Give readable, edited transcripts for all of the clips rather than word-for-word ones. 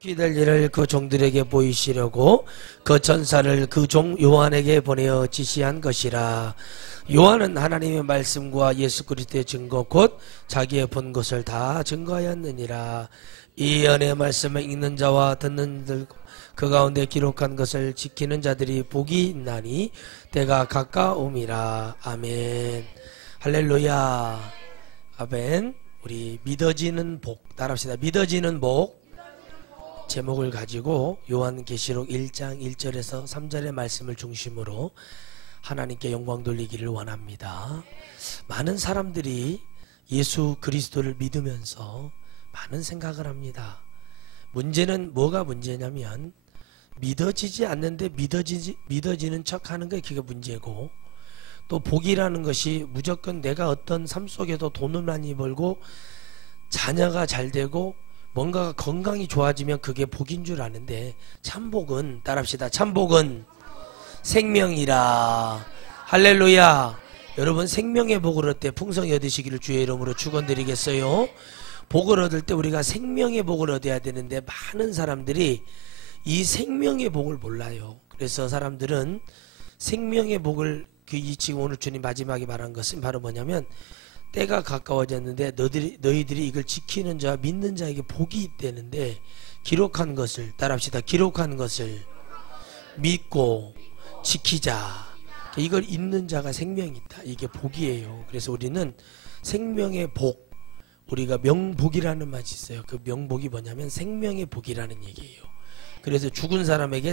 속히 될 일을 그 종들에게 보이시려고 그 전사를 그 종 요한에게 보내어 지시한 것이라. 요한은 하나님의 말씀과 예수 그리스도의 증거 곧 자기의 본 것을 다 증거하였느니라. 이 연의 말씀을 읽는 자와 듣는 들 그 가운데 기록한 것을 지키는 자들이 복이 있나니 때가 가까움이라. 아멘. 할렐루야. 아멘. 우리 믿어지는 복 따라합시다. 믿어지는 복 제목을 가지고 요한계시록 1장 1절에서 3절의 말씀을 중심으로 하나님께 영광 돌리기를 원합니다. 많은 사람들이 예수 그리스도를 믿으면서 많은 생각을 합니다. 문제는 뭐가 문제냐면 믿어지지 않는데 믿어지는 척 하는 게 그게 문제고, 또 복이라는 것이 무조건 내가 어떤 삶 속에도 돈을 많이 벌고 자녀가 잘 되고 뭔가가 건강이 좋아지면 그게 복인 줄 아는데, 참복은 따라합시다. 참복은 생명이라. 할렐루야. 여러분 생명의 복을 얻을 때 풍성히 얻으시기를 주의 이름으로 축원드리겠어요. 복을 얻을 때 우리가 생명의 복을 얻어야 되는데 많은 사람들이 이 생명의 복을 몰라요. 그래서 사람들은 생명의 복을 지금 오늘 주님 마지막에 말한 것은 바로 뭐냐면, 때가 가까워졌는데 너희들이 이걸 지키는 자 믿는 자에게 복이 있다는데, 기록한 것을 따라합시다. 기록한 것을 믿고 지키자. 이걸 잊는 자가 생명이 있다. 이게 복이에요. 그래서 우리는 생명의 복, 우리가 명복이라는 말이 있어요. 그 명복이 뭐냐면 생명의 복이라는 얘기예요. 그래서 죽은 사람에게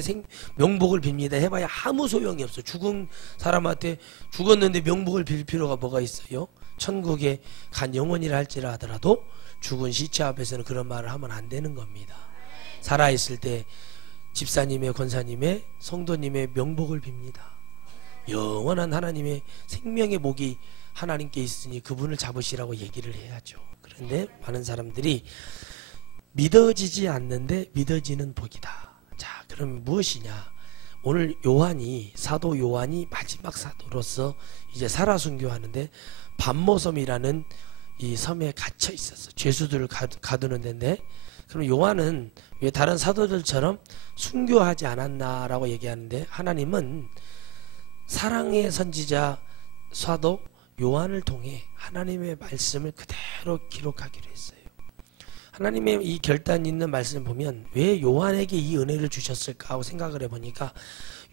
명복을 빕니다 해봐야 아무 소용이 없어. 죽은 사람한테 죽었는데 명복을 빌 필요가 뭐가 있어요? 천국에 간 영혼이라 할지라 하더라도 죽은 시체 앞에서는 그런 말을 하면 안 되는 겁니다. 살아있을 때 집사님의, 권사님의, 성도님의 명복을 빕니다. 영원한 하나님의 생명의 복이 하나님께 있으니 그분을 잡으시라고 얘기를 해야죠. 그런데 많은 사람들이 믿어지지 않는데 믿어지는 복이다. 자, 그럼 무엇이냐? 오늘 요한이, 사도 요한이 마지막 사도로서 이제 살아순교하는데 반모섬이라는 이 섬에 갇혀 있었어. 죄수들을 가두는 데인데, 그럼 요한은 왜 다른 사도들처럼 순교하지 않았나라고 얘기하는데, 하나님은 사랑의 선지자 사도 요한을 통해 하나님의 말씀을 그대로 기록하기로 했어요. 하나님의 이 결단 있는 말씀을 보면 왜 요한에게 이 은혜를 주셨을까 하고 생각을 해보니까,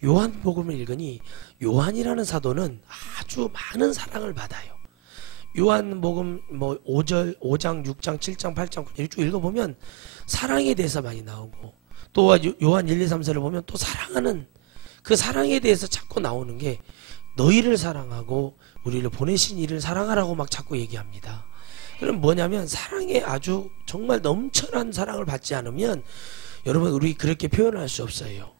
요한복음을 읽으니 요한이라는 사도는 아주 많은 사랑을 받아요. 요한복음 5장, 6장, 7장, 8장 이렇게 쭉 읽어보면 사랑에 대해서 많이 나오고, 또 요한 1, 2, 3, 4를 보면 또 사랑하는 그 사랑에 대해서 자꾸 나오는 게, 너희를 사랑하고 우리를 보내신 이를 사랑하라고 막 자꾸 얘기합니다. 그럼 뭐냐면 사랑에 아주 정말 넘쳐난 사랑을 받지 않으면 여러분 우리 그렇게 표현할 수 없어요.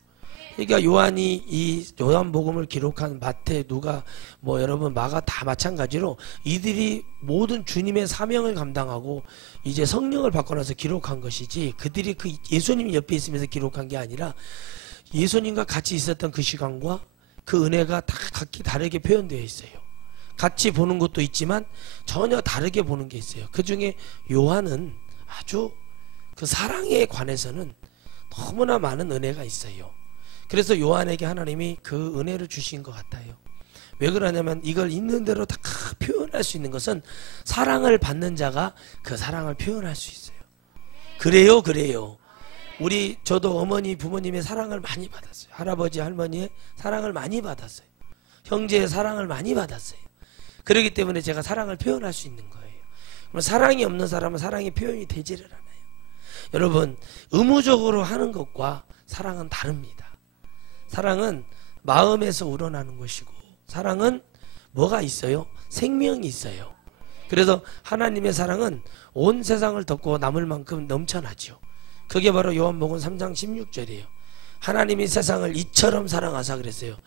그러니까 요한이 이 요한복음을 기록한 마태, 누가, 여러분 마가 다 마찬가지로 이들이 모든 주님의 사명을 감당하고 이제 성령을 받고 나서 기록한 것이지, 그들이 그 예수님 옆에 있으면서 기록한 게 아니라 예수님과 같이 있었던 그 시간과 그 은혜가 다 각기 다르게 표현되어 있어요. 같이 보는 것도 있지만 전혀 다르게 보는 게 있어요. 그 중에 요한은 아주 그 사랑에 관해서는 너무나 많은 은혜가 있어요. 그래서 요한에게 하나님이 그 은혜를 주신 것 같아요. 왜 그러냐면 이걸 있는 대로 다 표현할 수 있는 것은 사랑을 받는 자가 그 사랑을 표현할 수 있어요. 그래요. 저도 어머니, 부모님의 사랑을 많이 받았어요. 할아버지, 할머니의 사랑을 많이 받았어요. 형제의 사랑을 많이 받았어요. 그렇기 때문에 제가 사랑을 표현할 수 있는 거예요. 그럼 사랑이 없는 사람은 사랑이 표현이 되지를 않아요. 여러분, 의무적으로 하는 것과 사랑은 다릅니다. 사랑은 마음에서 우러나는 것이고, 사랑은 뭐가 있어요? 생명이 있어요. 그래서 하나님의 사랑은 온 세상을 덮고 남을 만큼 넘쳐나죠. 그게 바로 요한복음 3장 16절이에요. 하나님이 세상을 이처럼 사랑하사 그랬어요.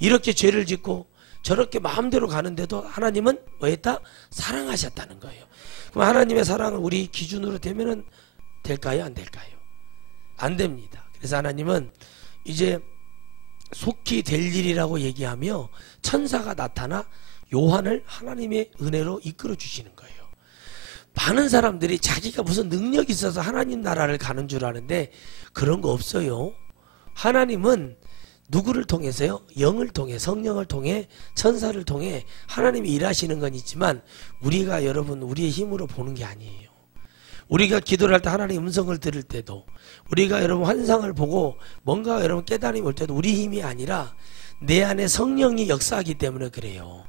이렇게 죄를 짓고 저렇게 마음대로 가는데도 하나님은 뭐했다? 사랑하셨다는 거예요. 그럼 하나님의 사랑을 우리 기준으로 되면은 될까요? 안 될까요? 안 됩니다. 그래서 하나님은 이제 속히 될 일이라고 얘기하며 천사가 나타나 요한을 하나님의 은혜로 이끌어 주시는 거예요. 많은 사람들이 자기가 무슨 능력이 있어서 하나님 나라를 가는 줄 아는데 그런 거 없어요. 하나님은 누구를 통해서요? 영을 통해, 성령을 통해, 천사를 통해 하나님이 일하시는 건 있지만 우리가 여러분 우리의 힘으로 보는 게 아니에요. 우리가 기도를 할 때 하나님의 음성을 들을 때도, 우리가 여러분 환상을 보고 뭔가 여러분 깨달음이 올 때도 우리 힘이 아니라 내 안에 성령이 역사하기 때문에 그래요.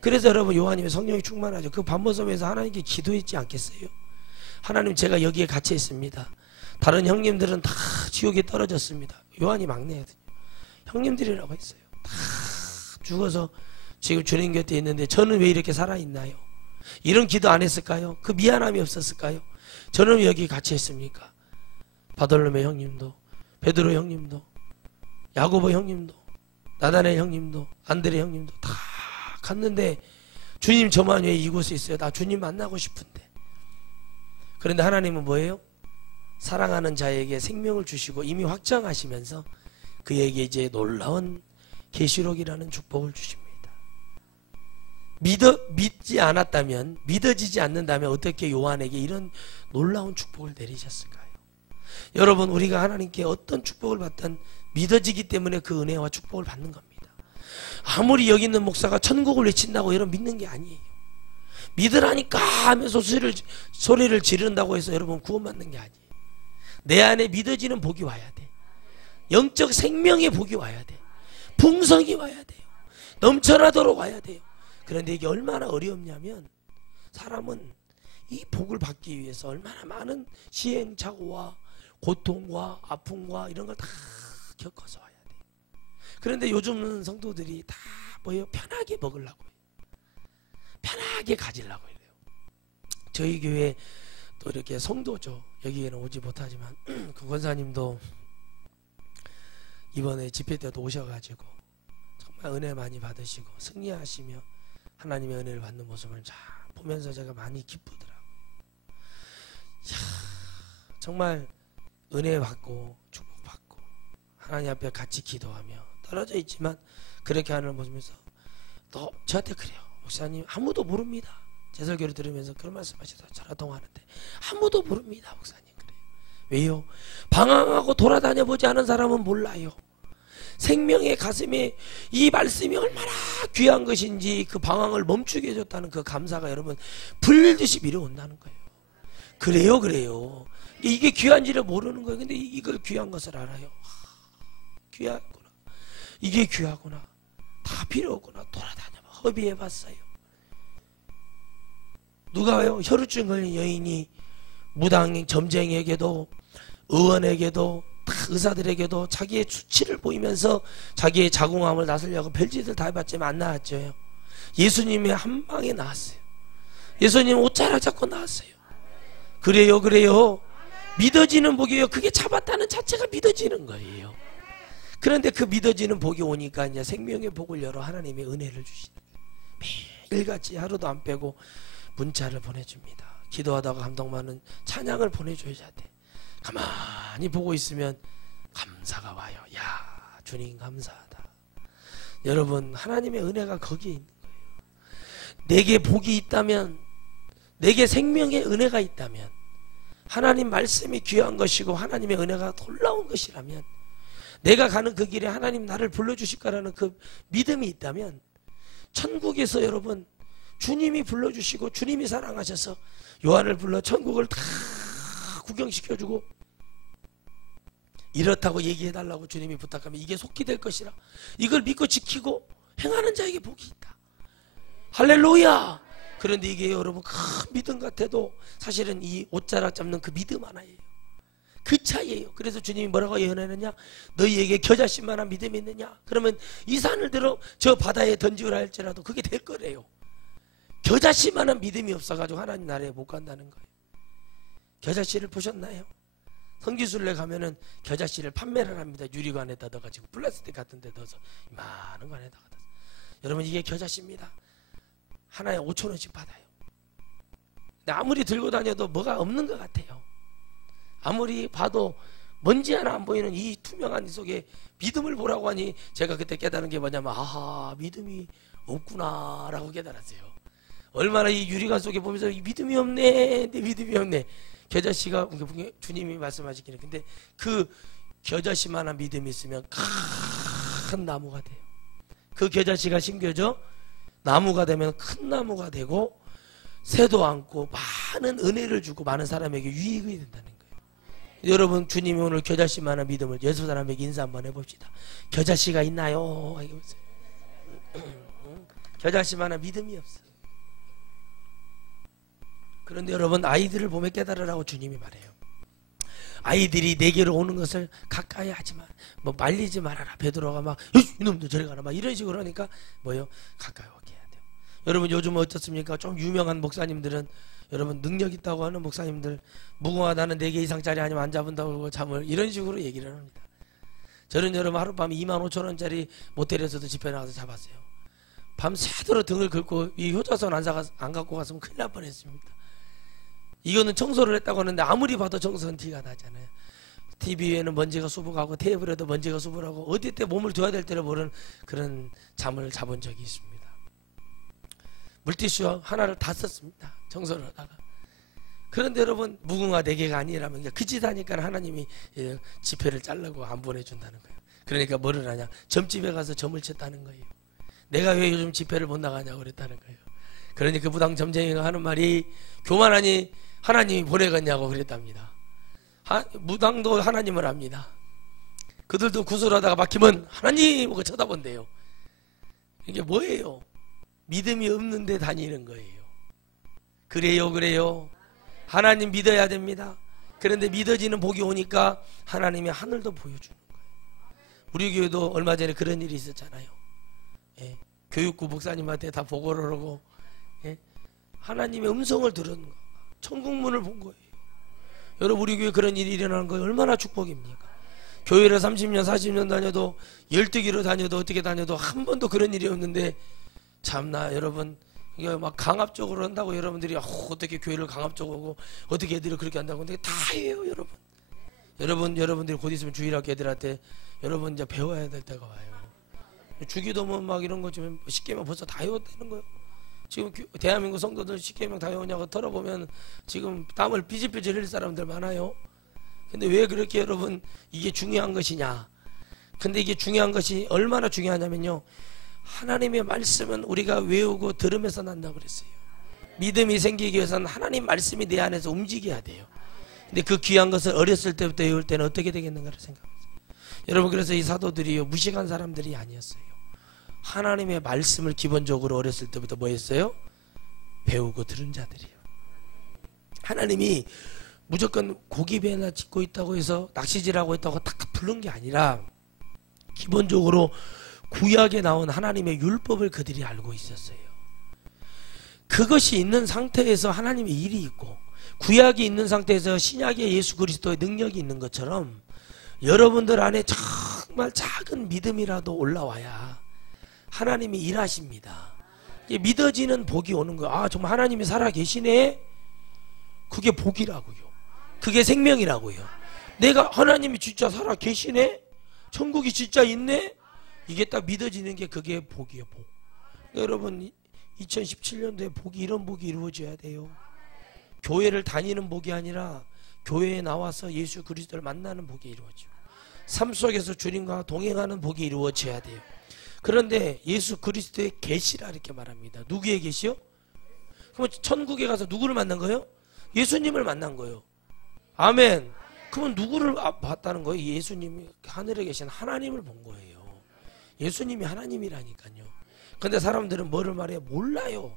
그래서 여러분 요한님의 성령이 충만하죠. 그 반모섬에서 하나님께 기도했지 않겠어요? 하나님, 제가 여기에 갇혀 있습니다. 다른 형님들은 다 지옥에 떨어졌습니다. 요한이 막내거든요. 형님들이라고 했어요. 다 죽어서 지금 주님 곁에 있는데 저는 왜 이렇게 살아있나요? 이런 기도 안 했을까요? 그 미안함이 없었을까요? 저는 왜 여기 갇혀 있습니까? 바돌로메 형님도, 베드로 형님도, 야고보 형님도, 나다네 형님도, 안드레 형님도 다 갔는데 주님 저만 왜 이곳에 있어요? 나 주님 만나고 싶은데. 그런데 하나님은 뭐예요? 사랑하는 자에게 생명을 주시고 이미 확정하시면서 그에게 이제 놀라운 계시록이라는 축복을 주십니다. 믿지 않았다면, 믿어지지 않는다면 어떻게 요한에게 이런 놀라운 축복을 내리셨을까요? 여러분, 우리가 하나님께 어떤 축복을 받든 믿어지기 때문에 그 은혜와 축복을 받는 겁니다. 아무리 여기 있는 목사가 천국을 외친다고 여러분 믿는 게 아니에요. 믿으라니까 하면서 소리를 지른다고 해서 여러분 구원받는 게 아니에요. 내 안에 믿어지는 복이 와야 돼. 영적 생명의 복이 와야 돼. 풍성이 와야 돼요. 넘쳐나도록 와야 돼요. 그런데 이게 얼마나 어렵냐면 사람은 이 복을 받기 위해서 얼마나 많은 시행착오와 고통과 아픔과 이런 걸 다 겪어서 와야 돼요. 그런데 요즘은 성도들이 다 뭐예요? 편하게 먹으려고 해요. 편하게 가지려고 해요. 저희 교회 또 이렇게 성도죠. 여기에는 오지 못하지만 그 권사님도 이번에 집회 때도 오셔가지고 정말 은혜 많이 받으시고 승리하시며 하나님의 은혜를 받는 모습을 잘 보면서 제가 많이 기쁘더라고요. 정말 은혜 받고 축복받고 하나님 앞에 같이 기도하며 떨어져 있지만 그렇게 하는 모습에서 또 저한테 그래요. 목사님, 아무도 모릅니다. 제 설교를 들으면서 그런 말씀 하시더라고요. 전화통화하는데 아무도 모릅니다. 목사님, 그래요. 왜요? 방황하고 돌아다녀 보지 않은 사람은 몰라요. 생명의 가슴에 이 말씀이 얼마나 귀한 것인지 그 방황을 멈추게 해줬다는 그 감사가 여러분 불듯이 밀어온다는 거예요. 그래요. 이게 귀한지를 모르는 거예요. 근데 이걸 귀한 것을 알아요. 귀하구나. 이게 귀하구나. 다 필요 없구나. 돌아다녀 허비해봤어요. 누가요? 혈우증 걸린 여인이 무당 점쟁이에게도 의원에게도 의사들에게도 자기의 수치를 보이면서 자기의 자궁암을 나서려고 별짓을 다 해봤지만 안 나았죠. 예수님이 한 방에 나았어요. 예수님 옷자락 잡고 나왔어요. 그래요. 믿어지는 복이에요. 그게 잡았다는 자체가 믿어지는 거예요. 그런데 그 믿어지는 복이 오니까 이제 생명의 복을 열어 하나님의 은혜를 주시는 거예요. 매일같이 하루도 안 빼고 문자를 보내줍니다. 기도하다가 감동받는 찬양을 보내줘야 돼. 가만히 보고 있으면 감사가 와요. 야, 주님 감사하다. 여러분, 하나님의 은혜가 거기에 있는 거예요. 내게 복이 있다면, 내게 생명의 은혜가 있다면, 하나님 말씀이 귀한 것이고 하나님의 은혜가 놀라운 것이라면, 내가 가는 그 길에 하나님 나를 불러주실 거라는 그 믿음이 있다면 천국에서 여러분 주님이 불러주시고 주님이 사랑하셔서 요한을 불러 천국을 다 구경시켜주고 이렇다고 얘기해달라고 주님이 부탁하면 이게 속히 될 것이라 이걸 믿고 지키고 행하는 자에게 복이 있다. 할렐루야. 그런데 이게 여러분 큰 믿음 같아도 사실은 이 옷자락 잡는 그 믿음 하나예요. 그 차이예요. 그래서 주님이 뭐라고 예언하느냐, 너희에게 겨자씨만한 믿음이 있느냐, 그러면 이 산을 들어 저 바다에 던지라 할지라도 그게 될 거래요. 겨자씨만한 믿음이 없어가지고 하나님 나라에 못 간다는 거예요. 겨자씨를 보셨나요? 성지순례 가면은 겨자씨를 판매를 합니다. 유리관에다 넣어가지고 플라스틱 같은 데 넣어서 많은 거 안에다가 넣어서. 여러분 이게 겨자씨입니다. 하나에 5,000원씩 받아요. 근데 아무리 들고 다녀도 뭐가 없는 것 같아요. 아무리 봐도 먼지 하나 안 보이는 이 투명한 이 속에 믿음을 보라고 하니 제가 그때 깨달은 게 뭐냐면 아하, 믿음이 없구나 라고 깨달았어요. 얼마나 이 유리관 속에 보면서 믿음이 없네, 내 믿음이 없네. 겨자씨가 주님이 말씀하시기는, 근데 그 겨자씨만한 믿음이 있으면 큰 나무가 돼요. 그 겨자씨가 심겨져 나무가 되면 큰 나무가 되고 새도 안고 많은 은혜를 주고 많은 사람에게 유익이 된다는 거예요. 여러분, 주님이 오늘 겨자씨만한 믿음을 예수 사람에게 인사 한번 해봅시다. 겨자씨가 있나요? 겨자씨만한 믿음이 없어요. 그런데 여러분, 아이들을 보며 깨달으라고 주님이 말해요. 아이들이 내게로 오는 것을 가까이 하지만 뭐 말리지 말아라. 베드로가 막 이놈들 저리 가라 막 이런 식으로 하니까 뭐예요? 가까이 오게 해야 돼요. 여러분, 요즘 어떻습니까? 좀 유명한 목사님들은, 여러분 능력 있다고 하는 목사님들, 무궁화 나는 4개 이상짜리 아니면 안 잡은다고 잠을 이런 식으로 얘기를 합니다. 저는 여러분 하룻밤에 25,000원짜리 모텔에서도 집회 나가서 잡았어요. 밤새도록 등을 긁고 이 효자손 안 갖고 갔으면 큰일 날 뻔했습니다. 이거는 청소를 했다고 하는데 아무리 봐도 청소는 티가 나잖아요. TV에는 먼지가 수북하고 테이블에도 먼지가 수북하고 어디 때 몸을 둬야 될 때를 모르는 그런 잠을 자본 적이 있습니다. 물티슈 하나를 다 썼습니다. 청소를 하다가. 그런데 여러분, 무궁화 4개가 아니라면 그 짓 하니까 하나님이 지폐를 자르고 안 보내준다는 거예요. 그러니까 뭐를 하냐? 점집에 가서 점을 쳤다는 거예요. 내가 왜 요즘 집회를 못 나가냐고 그랬다는 거예요. 그러니 그 무당 점쟁이가 하는 말이, 교만하니 하나님이 보내겠냐고 그랬답니다. 무당도 하나님을 압니다. 그들도 구슬하다가 막히면 하나님 하고 쳐다본대요. 이게 뭐예요? 믿음이 없는데 다니는 거예요. 그래요. 하나님 믿어야 됩니다. 그런데 믿어지는 복이 오니까 하나님이 하늘도 보여주는 거예요. 우리 교회도 얼마 전에 그런 일이 있었잖아요. 예, 교육부 목사님한테 다 보고를 하고, 예, 하나님의 음성을 들은 거, 천국문을 본 거예요. 여러분, 우리 교회 그런 일이 일어나는 거 얼마나 축복입니까? 교회를 30년 40년 다녀도, 12기로 다녀도, 어떻게 다녀도 한 번도 그런 일이 없는데, 참나 여러분, 이게 막 강압적으로 한다고 여러분들이 어떻게 교회를 강압적으로 하고 어떻게 애들을 그렇게 한다고. 근데 다 해요. 여러분들이 곧 있으면 주일학교 애들한테 여러분 이제 배워야 될 때가 와요. 주기도문 막 이런 거 지금 10개명 벌써 다 외웠다는 거예요. 지금 대한민국 성도들 10개명 다 외우냐고 털어보면 지금 땀을 삐질삐질 흘릴 사람들 많아요. 근데 왜 그렇게 여러분 이게 중요한 것이냐? 근데 이게 중요한 것이 얼마나 중요하냐면요, 하나님의 말씀은 우리가 외우고 들으면서 난다고 그랬어요. 믿음이 생기기 위해서는 하나님 말씀이 내 안에서 움직여야 돼요. 근데 그 귀한 것을 어렸을 때부터 외울 때는 어떻게 되겠는가를 생각하세요. 여러분, 그래서 이 사도들이요, 무식한 사람들이 아니었어요. 하나님의 말씀을 기본적으로 어렸을 때부터 뭐 했어요? 배우고 들은 자들이에요. 하나님이 무조건 고기배나 짓고 있다고 해서 낚시질하고 있다고 딱 부른 게 아니라 기본적으로 구약에 나온 하나님의 율법을 그들이 알고 있었어요. 그것이 있는 상태에서 하나님의 일이 있고, 구약이 있는 상태에서 신약의 예수 그리스도의 능력이 있는 것처럼 여러분들 안에 정말 작은 믿음이라도 올라와야 하나님이 일하십니다. 믿어지는 복이 오는 거예요. 아, 정말 하나님이 살아 계시네? 그게 복이라고요. 그게 생명이라고요. 내가 하나님이 진짜 살아 계시네? 천국이 진짜 있네? 이게 딱 믿어지는 게 그게 복이에요. 복. 여러분, 2017년도에 복이, 이런 복이 이루어져야 돼요. 교회를 다니는 복이 아니라 교회에 나와서 예수 그리스도를 만나는 복이 이루어져요. 삶 속에서 주님과 동행하는 복이 이루어져야 돼요. 그런데 예수 그리스도의 계시라 이렇게 말합니다. 누구의 계시요? 그럼 천국에 가서 누구를 만난 거예요? 예수님을 만난 거예요. 아멘. 그러면 누구를 봤다는 거예요? 예수님이 하늘에 계신 하나님을 본 거예요. 예수님이 하나님이라니까요. 근데 사람들은 뭐를 말해요? 몰라요.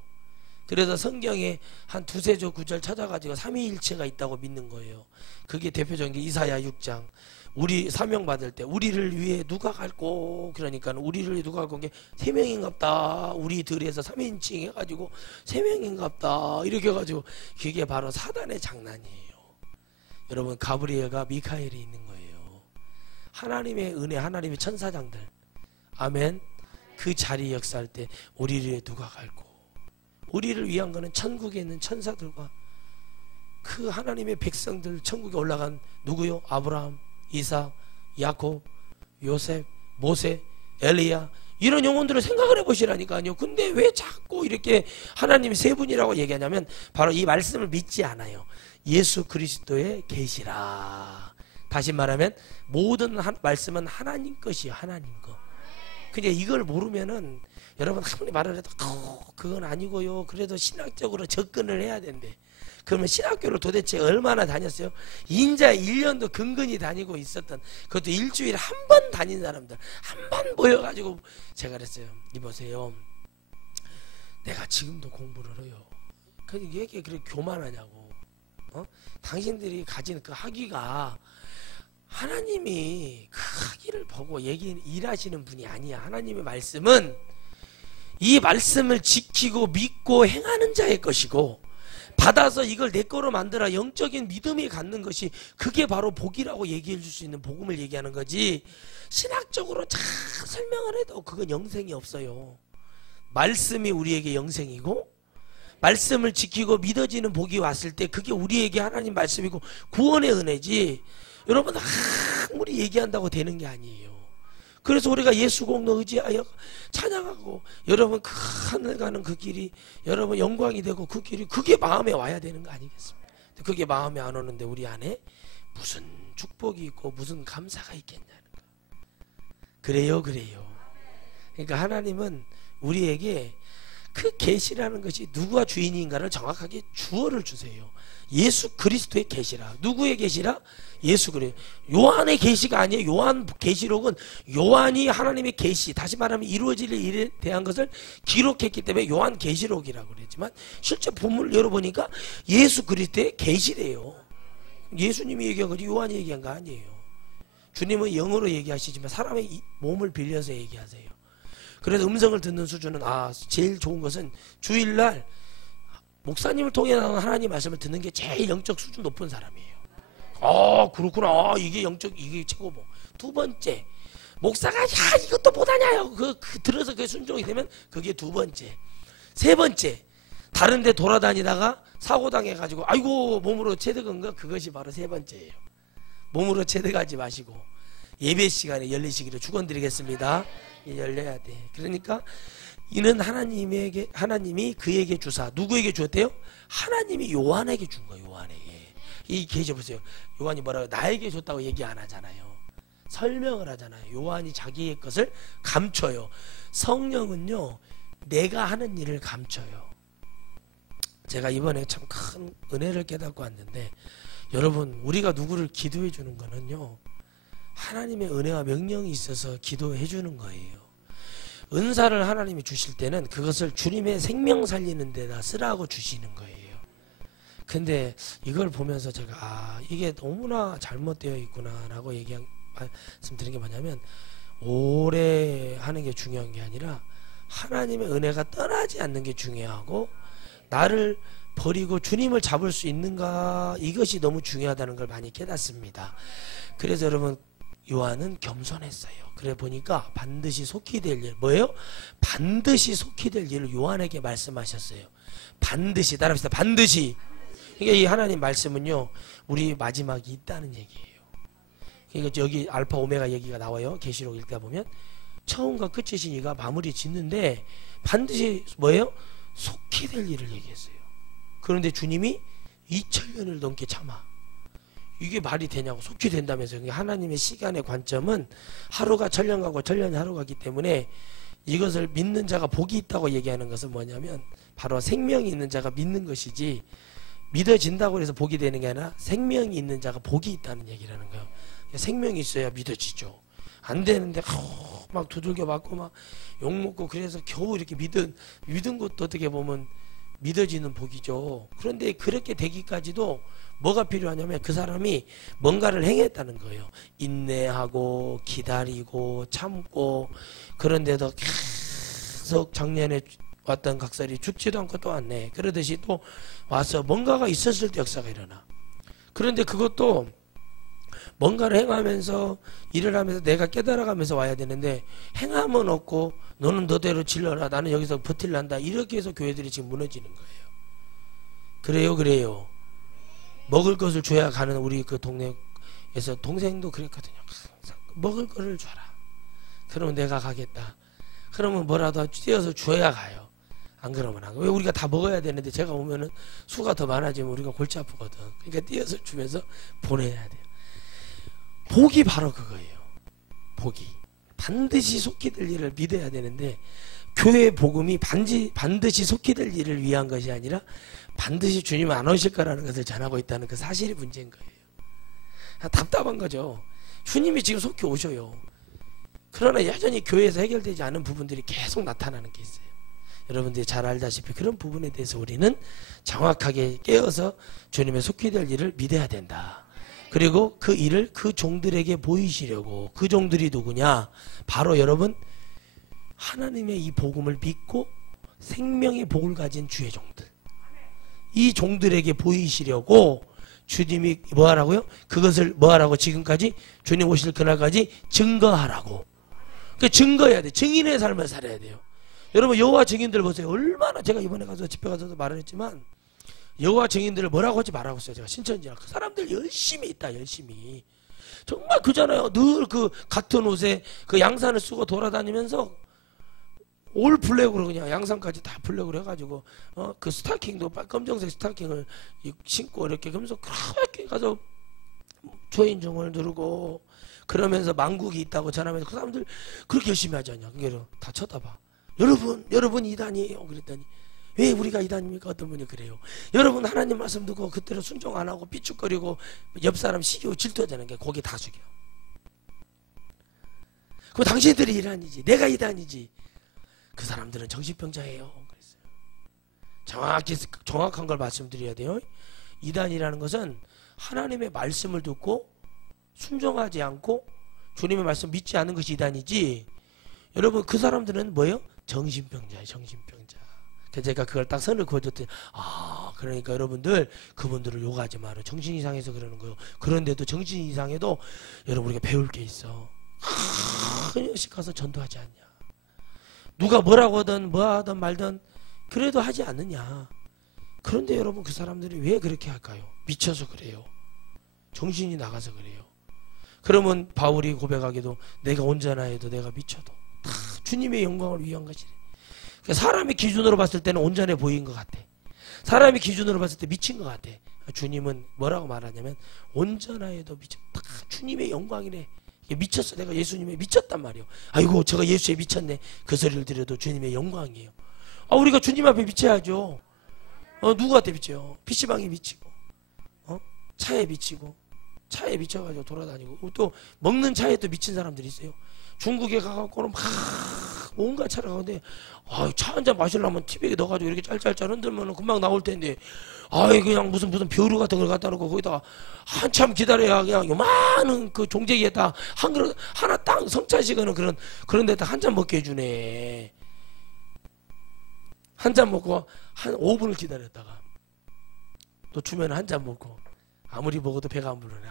그래서 성경에 한 2-3조 구절 찾아가지고 삼위일체가 있다고 믿는 거예요. 그게 대표적인 게 이사야 6장. 우리 사명 받을 때 우리를 위해 누가 갈고, 그러니까 우리를 위해 누가 갈고, 게 3명인갑다. 우리들에서 3인칭 해가지고 3명인갑다. 이렇게 해가지고 그게 바로 사단의 장난이에요. 여러분, 가브리엘과 미카엘이 있는 거예요. 하나님의 은혜, 하나님의 천사장들. 아멘. 그 자리 역사할 때 우리를 위해 누가 갈고, 우리를 위한 거는 천국에 있는 천사들과 그 하나님의 백성들, 천국에 올라간 누구요? 아브라함, 이삭, 야곱, 요셉, 모세, 엘리야, 이런 영혼들을 생각을 해보시라니까요. 근데 왜 자꾸 이렇게 하나님이 세 분이라고 얘기하냐면 바로 이 말씀을 믿지 않아요. 예수 그리스도의 계시라. 다시 말하면 모든 말씀은 하나님 것이에요. 하나님 거. 근데 이걸 모르면은 여러분 아무리 말을 해도 그건 아니고요. 그래도 신학적으로 접근을 해야 된대. 그러면 신학교를 도대체 얼마나 다녔어요? 인자 1년도 근근히 다니고 있었던, 그것도 일주일에 한 번 다닌 사람들 한 번 모여가지고 제가 그랬어요. 이보세요, 내가 지금도 공부를 해요. 근데 왜 이렇게 그렇게 교만하냐고. 당신들이 가진 그 학위가 하나님이 그 학위를 보고 일하시는 분이 아니야. 하나님의 말씀은 이 말씀을 지키고 믿고 행하는 자의 것이고, 받아서 이걸 내 거로 만들어 영적인 믿음이 갖는 것이, 그게 바로 복이라고 얘기해 줄 수 있는 복음을 얘기하는 거지. 신학적으로 잘 설명을 해도 그건 영생이 없어요. 말씀이 우리에게 영생이고, 말씀을 지키고 믿어지는 복이 왔을 때 그게 우리에게 하나님 말씀이고 구원의 은혜지, 여러분 아무리 얘기한다고 되는 게 아니에요. 그래서 우리가 예수 공로 의지하여 찬양하고, 여러분 그 하늘 가는 그 길이 여러분 영광이 되고, 그 길이 그게 마음에 와야 되는 거 아니겠습니까? 그게 마음에 안 오는데 우리 안에 무슨 축복이 있고 무슨 감사가 있겠냐는 거. 그래요. 그러니까 하나님은 우리에게 그 계시라는 것이 누구가 주인인가를 정확하게 주어를 주세요. 예수 그리스도의 계시라. 누구의 계시라? 예수 그리스도. 요한의 계시가 아니에요. 요한 계시록은 요한이 하나님의 계시, 다시 말하면 이루어질 일에 대한 것을 기록했기 때문에 요한 계시록이라고 그랬지만, 실제 본문을 열어보니까 예수 그리스도의 계시래요. 예수님이 얘기한 거지 요한이 얘기한 거 아니에요. 주님은 영어로 얘기하시지만 사람의 몸을 빌려서 얘기하세요. 그래서 음성을 듣는 수준은, 제일 좋은 것은 주일날 목사님을 통해 나오는 하나님 말씀을 듣는 게 제일 영적 수준 높은 사람이에요. 그렇구나. 이게 이게 최고봉. 두 번째, 목사가 이것도 못하냐요. 들어서 그게 순종이 되면 그게 두 번째. 세 번째, 다른데 돌아다니다가 사고 당해가지고 아이고 몸으로 체득한 거, 그것이 바로 세 번째예요. 몸으로 체득하지 마시고 예배 시간에 열리시기를 축원드리겠습니다. 열려야 돼. 그러니까 이는 하나님이 그에게 주사, 누구에게 주었대요? 하나님이 요한에게 준 거예요. 요한에게. 이 계시 보세요. 요한이 뭐라고, 나에게 줬다고 얘기 안 하잖아요. 설명을 하잖아요. 요한이 자기의 것을 감춰요. 성령은요, 내가 하는 일을 감춰요. 제가 이번에 참 큰 은혜를 깨닫고 왔는데, 여러분 우리가 누구를 기도해 주는 거는요, 하나님의 은혜와 명령이 있어서 기도해 주는 거예요. 은사를 하나님이 주실 때는 그것을 주님의 생명 살리는 데다 쓰라고 주시는 거예요. 근데 이걸 보면서 제가 이게 너무나 잘못되어 있구나 라고 말씀드린 게 뭐냐면, 오래 하는 게 중요한 게 아니라 하나님의 은혜가 떠나지 않는 게 중요하고, 나를 버리고 주님을 잡을 수 있는가, 이것이 너무 중요하다는 걸 많이 깨닫습니다. 그래서 여러분 요한은 겸손했어요. 그래 보니까 반드시 속히 될 일, 뭐예요? 반드시 속히 될 일을 요한에게 말씀하셨어요. 반드시, 따라합시다. 반드시. 그러니까 이 하나님 말씀은요, 우리 마지막이 있다는 얘기예요. 그러니까 여기 알파 오메가 얘기가 나와요. 계시록 읽다 보면 처음과 끝이신 이가 마무리 짓는데 반드시 뭐예요? 속히 될 일을 얘기했어요. 그런데 주님이 2000년을 넘게 참아. 이게 말이 되냐고. 속히 된다면서요. 하나님의 시간의 관점은 하루가 천년 가고 천년이 하루 가기 때문에, 이것을 믿는 자가 복이 있다고 얘기하는 것은 뭐냐면 바로 생명이 있는 자가 믿는 것이지, 믿어진다고 해서 복이 되는 게 아니라 생명이 있는 자가 복이 있다는 얘기라는 거예요. 생명이 있어야 믿어지죠. 안 되는데 막 두들겨 맞고 막 욕먹고, 그래서 겨우 이렇게 믿은 것도 어떻게 보면 믿어지는 복이죠. 그런데 그렇게 되기까지도 뭐가 필요하냐면 그 사람이 뭔가를 행했다는 거예요. 인내하고 기다리고 참고, 그런데도 계속 작년에 왔던 각설이 죽지도 않고 또 왔네. 그러듯이 또 와서 뭔가가 있었을 때 역사가 일어나. 그런데 그것도 뭔가를 행하면서 일을 하면서 내가 깨달아가면서 와야 되는데, 행함은 없고 너는 너대로 질러라, 나는 여기서 버틸란다, 이렇게 해서 교회들이 지금 무너지는 거예요. 그래요. 먹을 것을 줘야 가는 우리 그 동네에서 동생도 그랬거든요. 먹을 거를 줘라. 그러면 내가 가겠다. 그러면 뭐라도 띄어서 줘야 가요. 안 그러면 안 가요. 왜 우리가 다 먹어야 되는데 제가 오면은 수가 더 많아지면 우리가 골치 아프거든. 그러니까 띄어서 주면서 보내야 돼요. 복이 바로 그거예요. 복이 반드시 속히 될 일을 믿어야 되는데 교회 복음이 반드시 속히 될 일을 위한 것이 아니라 반드시 주님 안 오실 거라는 것을 전하고 있다는 그 사실이 문제인 거예요. 답답한 거죠. 주님이 지금 속히 오셔요. 그러나 여전히 교회에서 해결되지 않은 부분들이 계속 나타나는 게 있어요. 여러분들이 잘 알다시피 그런 부분에 대해서 우리는 정확하게 깨어서 주님의 속히 될 일을 믿어야 된다. 그리고 그 일을 그 종들에게 보이시려고, 그 종들이 누구냐? 바로 여러분 하나님의 이 복음을 믿고 생명의 복을 가진 주의 종들, 이 종들에게 보이시려고 주님이 뭐 하라고요? 그것을 뭐 하라고? 지금까지 주님 오실 그날까지 증거하라고. 그 증거해야 돼. 증인의 삶을 살아야 돼요. 여러분 여호와 증인들 보세요. 얼마나, 제가 이번에 가서 집회 가서도 말을 했지만 여호와 증인들을 뭐라고 하지 말라고 했어요. 제가 신천지랑 그 사람들 열심히 있다. 열심히 정말 그잖아요. 늘 그 같은 옷에 그 양산을 쓰고 돌아다니면서 올 블랙으로 그냥 양산까지 다 블랙으로 해가지고 그 스타킹도 검정색 스타킹을 신고 이렇게 그러면서 그렇게 가서 초인종을 누르고 그러면서 만국이 있다고 전하면서 그 사람들 그렇게 열심히 하지 않냐. 그게 다 쳐다봐. 여러분 이단이에요. 그랬더니 왜 우리가 이단입니까? 어떤 분이 그래요. 여러분 하나님 말씀 듣고 그때로 순종 안 하고 삐죽거리고 옆 사람 시기고 질투하자는 게 고개 다 숙여. 그럼 당신들이 이단이지, 내가 이단이지. 그 사람들은 정신병자예요. 그랬어요. 정확한 걸 말씀드려야 돼요. 이단이라는 것은 하나님의 말씀을 듣고 순종하지 않고 주님의 말씀 믿지 않는 것이 이단이지. 여러분 그 사람들은 뭐예요? 정신병자예요. 정신병자. 그래서 제가 그걸 딱 선을 그어줬더니 그러니까 여러분들 그분들을 욕하지 마라. 정신 이상해서 그러는 거예요. 그런데도 정신 이상해도 여러분 우리가 배울 게 있어. 한여씩 가서 전도하지 않냐. 누가 뭐라고 하든 뭐하든 말든 그래도 하지 않느냐. 그런데 여러분 그 사람들이 왜 그렇게 할까요? 미쳐서 그래요. 정신이 나가서 그래요. 그러면 바울이 고백하기도 내가 온전하여도 내가 미쳐도 다 주님의 영광을 위한 것이래. 그러니까 사람의 기준으로 봤을 때는 온전해 보인 것 같아. 사람의 기준으로 봤을 때 미친 것 같아. 주님은 뭐라고 말하냐면 온전하여도 미쳐 다 주님의 영광이래. 미쳤어. 내가 예수님에 미쳤단 말이에요. 아이고 제가 예수에 미쳤네. 그 소리를 들어도 주님의 영광이에요. 우리가 주님 앞에 미쳐야죠. 누구한테 미쳐요? PC방에 미치고 차에 미치고 차에 미쳐가지고 돌아다니고 또 먹는 차에 또 미친 사람들이 있어요. 중국에 가갖고는 막 온갖 차를 가는데 차 한 잔 마시려면 TV에 넣어가지고 이렇게 짤짤짤 흔들면 금방 나올 텐데 그냥 무슨 벼루 같은 걸 갖다 놓고 거기다가 한참 기다려야 그냥 요만한 그 종재기에다 한 그릇 하나 딱 성찬식은 그런 데다 한 잔 먹게 해주네. 한 잔 먹고 한 5분을 기다렸다가 또 주면 한 잔 먹고 아무리 먹어도 배가 안 부르네.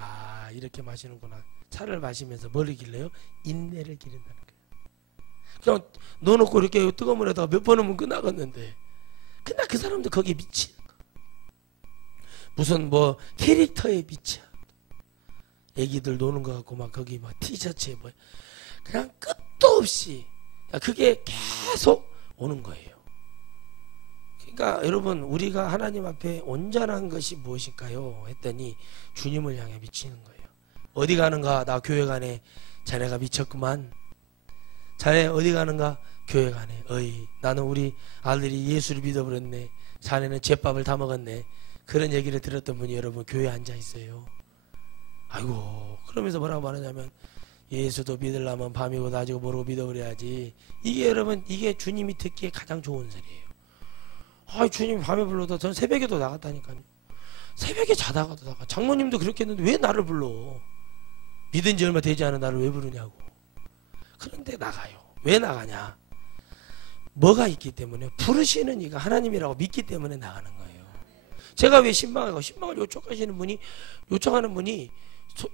이렇게 마시는구나. 차를 마시면서 뭘 길러요? 인내를 기른다는 거예요. 그냥 넣어놓고 이렇게 뜨거운 물에다가 몇 번 하면 끝나겠는데 근데 그 사람들 거기에 미치는 거. 무슨 뭐 캐릭터에 미쳐. 애기들 노는 거 같고 막 거기 막 티셔츠에 뭐 그냥 끝도 없이 그게 계속 오는 거예요. 그러니까 여러분 우리가 하나님 앞에 온전한 것이 무엇일까요? 했더니 주님을 향해 미치는 거예요. 어디 가는가? 나 교회 가네. 자네가 미쳤구만. 자네 어디 가는가? 교회 가네. 나는 우리 아들이 예수를 믿어버렸네. 자네는 잿밥을 다 먹었네. 그런 얘기를 들었던 분이 여러분 교회에 앉아 있어요. 아이고 그러면서 뭐라고 말하냐면 예수도 믿으려면 밤이고 낮이고 모르고 믿어버려야지. 이게 여러분 이게 주님이 듣기에 가장 좋은 소리예요. 주님이 밤에 불러도 전 새벽에도 나갔다니까요. 새벽에 자다가도 나가. 장모님도 그렇게 했는데 왜 나를 불러? 믿은 지 얼마 되지 않은 나를 왜 부르냐고. 그런데 나가요. 왜 나가냐? 뭐가 있기 때문에 부르시는 이가 하나님이라고 믿기 때문에 나가는 거예요. 제가 왜 신방을 요청하시는 분이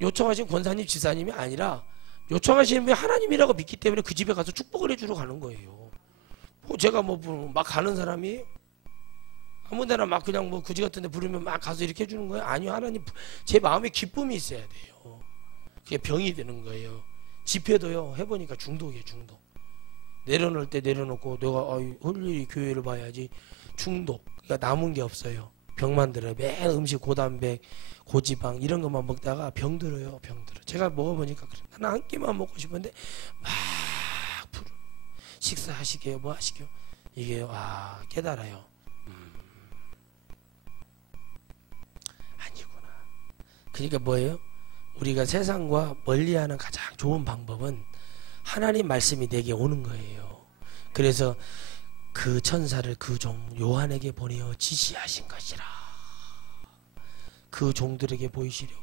요청하신 권사님 지사님이 아니라 요청하시는 분이 하나님이라고 믿기 때문에 그 집에 가서 축복을 해주러 가는 거예요. 제가 막 가는 사람이 아무데나 막 그냥 뭐 그지 같은데 부르면 막 가서 이렇게 해주는 거예요? 아니요. 하나님 제 마음에 기쁨이 있어야 돼요. 그게 병이 되는 거예요. 집회도요 해보니까 중독이에요. 중독. 내려놓을 때 내려놓고 내가 할 일이 교회를 봐야지. 중독. 그러니까 남은 게 없어요. 병만 들어요. 매일 음식 고단백, 고지방 이런 것만 먹다가 병들어요. 병들어. 제가 먹어보니까 그래. 나는 한 끼만 먹고 싶은데 막 부르. 식사하시게요? 뭐 하시게요? 이게 깨달아요. 아니구나. 그러니까 뭐예요? 우리가 세상과 멀리하는 가장 좋은 방법은 하나님 말씀이 내게 오는 거예요. 그래서 그 천사를 그 종 요한에게 보내어 지시하신 것이라. 그 종들에게 보이시려고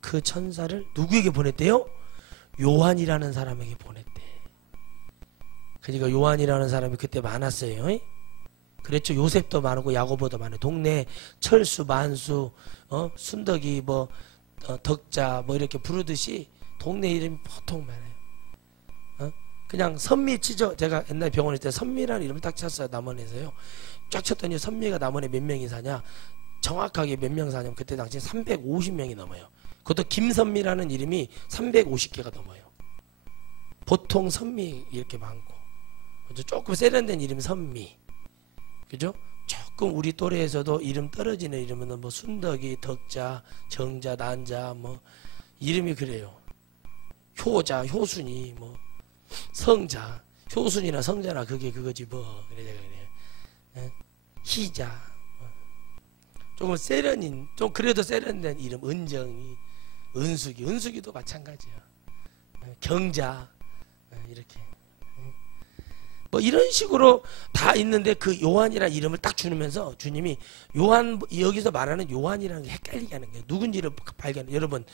그 천사를 누구에게 보냈대요? 요한이라는 사람에게 보냈대. 그러니까 요한이라는 사람이 그때 많았어요. 그랬죠. 요셉도 많고 야고보도 많아요. 동네 철수, 만수, 순덕이 뭐 덕자 뭐 이렇게 부르듯이 동네 이름이 보통 많아요. 그냥 선미 치죠. 제가 옛날 병원에 있을 때 선미라는 이름을 딱 쳤어요. 남원에서요. 쫙 쳤더니 선미가 남원에 몇 명이 사냐, 정확하게 몇 명 사냐면 그때 당시에 350명이 넘어요. 그것도 김선미라는 이름이 350개가 넘어요. 보통 선미 이렇게 많고, 조금 세련된 이름이 선미, 그죠? 조금 우리 또래에서도 이름 떨어지는 이름은 뭐 순덕이, 덕자, 정자, 난자 뭐 이름이 그래요. 효자, 효순이, 뭐 성자, 효순이나 성자나 그게 그거지 뭐. 그래. 희자, 조금 세련인, 좀 그래도 세련된 이름, 은정이, 은숙이, 은숙이도 마찬가지야. 경자, 이렇게 뭐 이런 식으로 다 있는데 그 요한이라는 이름을 딱 주면서 주님이 요한, 여기서 말하는 요한이라는 게 헷갈리게 하는 거예요. 누군지를 발견. 여러분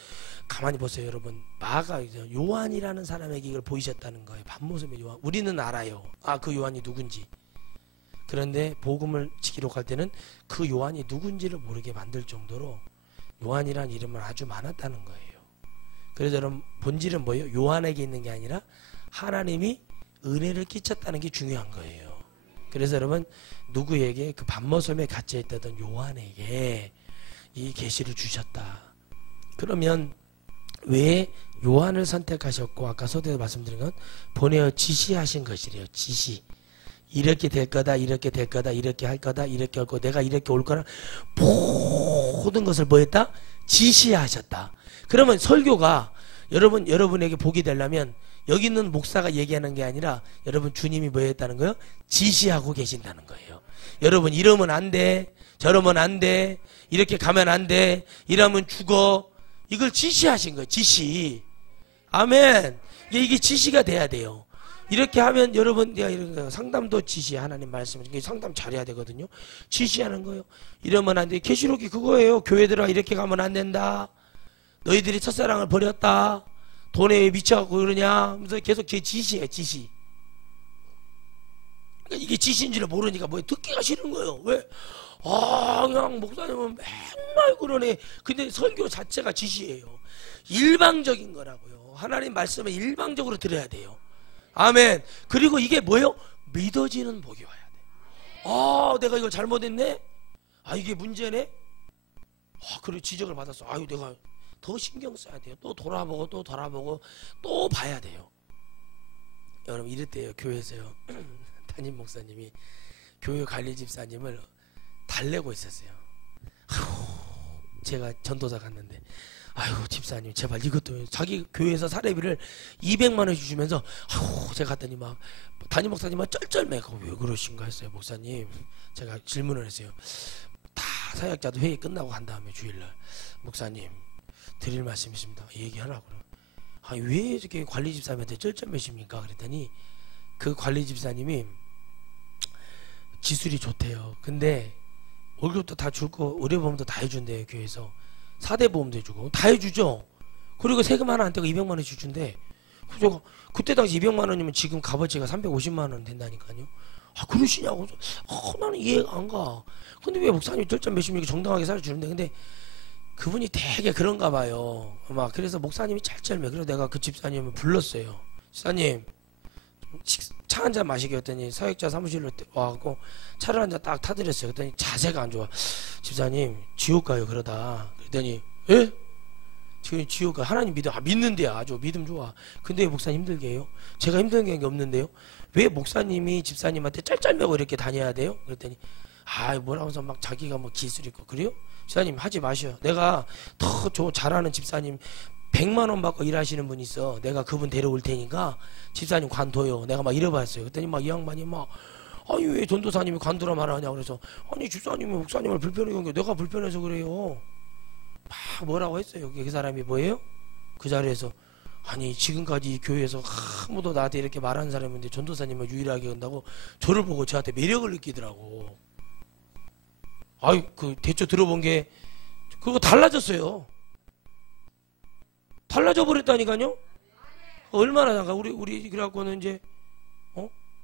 가만히 보세요. 여러분 마가 요한이라는 사람에게 이걸 보이셨다는 거예요. 밤모습의 요한. 우리는 알아요. 그 요한이 누군지. 그런데 복음을 기록할 때는 그 요한이 누군지를 모르게 만들 정도로 요한이라는 이름은 아주 많았다는 거예요. 그래서 여러분 본질은 뭐예요? 요한에게 있는 게 아니라 하나님이 은혜를 끼쳤다는 게 중요한 거예요. 그래서 여러분 누구에게 그 밤모섬에 갇혀 있던 요한에게 이 계시를 주셨다. 그러면 왜 요한을 선택하셨고 아까 서두에 말씀드린 건 보내어 지시하신 것이래요. 지시. 이렇게 될 거다, 이렇게 될 거다, 이렇게 할 거다, 이렇게 할 거다, 내가 이렇게 올 거라 모든 것을 뭐 했다? 지시하셨다. 그러면 설교가 여러분에게 복이 되려면 여기 있는 목사가 얘기하는 게 아니라 여러분 주님이 뭐 했다는 거예요? 지시하고 계신다는 거예요. 여러분 이러면 안 돼, 저러면 안 돼, 이렇게 가면 안 돼, 이러면 죽어. 이걸 지시하신 거예요. 지시. 아멘. 이게 지시가 돼야 돼요. 이렇게 하면 여러분 내가 이런 거예요. 상담도 지시, 하나님 말씀 상담 잘해야 되거든요. 지시하는 거예요. 이러면 안 돼. 계시록이 그거예요. 교회들아 이렇게 가면 안 된다. 너희들이 첫사랑을 버렸다. 돈에 미쳐갖고 그러냐. 그래서 계속 걔 지시해. 지시. 그러니까 이게 지시인지를 모르니까 뭐 듣기가 싫은 거예요. 왜? 그냥 목사님은 맨날 그러네. 근데 설교 자체가 지시예요. 일방적인 거라고요. 하나님 말씀을 일방적으로 들어야 돼요. 아멘. 그리고 이게 뭐예요? 믿어지는 복이 와야 돼. 내가 이걸 잘못했네? 이게 문제네? 그래 지적을 받았어. 내가 더 신경 써야 돼요. 또 돌아보고 또 돌아보고 또 봐야 돼요. 여러분 이랬대요. 교회에서요. 담임 목사님이 교회 관리 집사님을 달래고 있었어요. 제가 전도사 갔는데 집사님 제발 이것도 자기 교회에서 사례비를 200만 원씩 주면서 제가 갔더니 막 담임 목사님은 쩔쩔매고 왜 그러신가 했어요. 목사님 제가 질문을 했어요. 다 사역자도 회의 끝나고 간 다음에 주일날 목사님 드릴 말씀이 있습니다. 얘기하라고. 왜 이렇게 관리 집사님한테 쩔쩔매십니까? 그랬더니 그 관리 집사님이 기술이 좋대요. 근데 월급도 다 줄 거, 의료보험도 다 해준대요. 교회에서 4대 보험도 해주고 다 해주죠. 그리고 세금 하나 안 떼고 200만 원씩 준대. 그때 당시 200만 원이면 지금 값어치가 350만 원 된다니까요. 그러시냐고. 나는 이해가 안 가. 근데 왜 목사님 쩔쩔매십니까? 정당하게 살아주는데. 근데 그분이 되게 그런가 봐요. 그래서 목사님이 쩔쩔매. 그래서 내가 그 집사님을 불렀어요. 집사님 차 한 잔 마시게 했더니 사역자 사무실로 와갖고 차를 한 잔 딱 타드렸어요. 그랬더니 자세가 안 좋아. 집사님 지옥 가요 그러다. 그랬더니 예? 지금 지옥가 하나님 믿어. 믿는데요. 아주 믿음 좋아. 근데 왜 목사님 힘들게 해요? 제가 힘든 게 없는데요. 왜 목사님이 집사님한테 짤짤매고 이렇게 다녀야 돼요? 그랬더니 뭐라고 해서 막 자기가 뭐 기술 있고 그래요? 집사님 하지 마셔. 내가 더 잘하는 집사님 100만 원 받고 일하시는 분 있어. 내가 그분 데려올 테니까 집사님 관둬요. 내가 막 이래봤어요. 그랬더니 막 이 양반이 막 아니 왜 전도사님이 관두라 말하냐. 그래서 아니 집사님이 목사님을 불편하게 한 게 내가 불편해서 그래요. 막 뭐라고 했어요. 그 사람이 뭐예요? 그 자리에서 아니 지금까지 이 교회에서 아무도 나한테 이렇게 말하는 사람인데 전도사님을 유일하게 한다고 저를 보고 저한테 매력을 느끼더라고. 그 대처 들어본 게 그거 달라졌어요. 달라져 버렸다니까요. 얼마나 잠깐 우리 그래갖고는 이제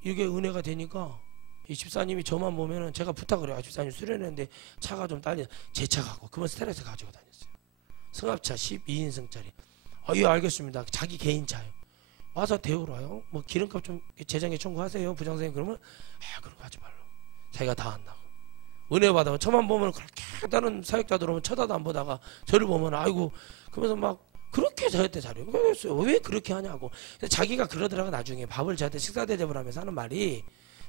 이게 은혜가 되니까 이 집사님이 저만 보면은 제가 부탁을 해요. 집사님 수련했는데 차가 좀 딸려. 제 차 갖고 그건 스트레스 가지고 다녔어요. 승합차 12인승짜리. 예 알겠습니다. 자기 개인 차요. 와서 데우러요. 뭐 기름값 좀 재정에 청구하세요. 부장선생님 그러면 그런 거 하지 말라고. 자기가 다 한다고. 은혜 받으면 저만 보면 그렇게 다른 사역자들 오면 쳐다도 안 보다가 저를 보면 아이고 그러면서 막 그렇게 저한테 잘해요. 그랬어요. 왜 그렇게 하냐고. 근데 자기가 그러더라고. 나중에 밥을 저한테 식사 대접을 하면서 하는 말이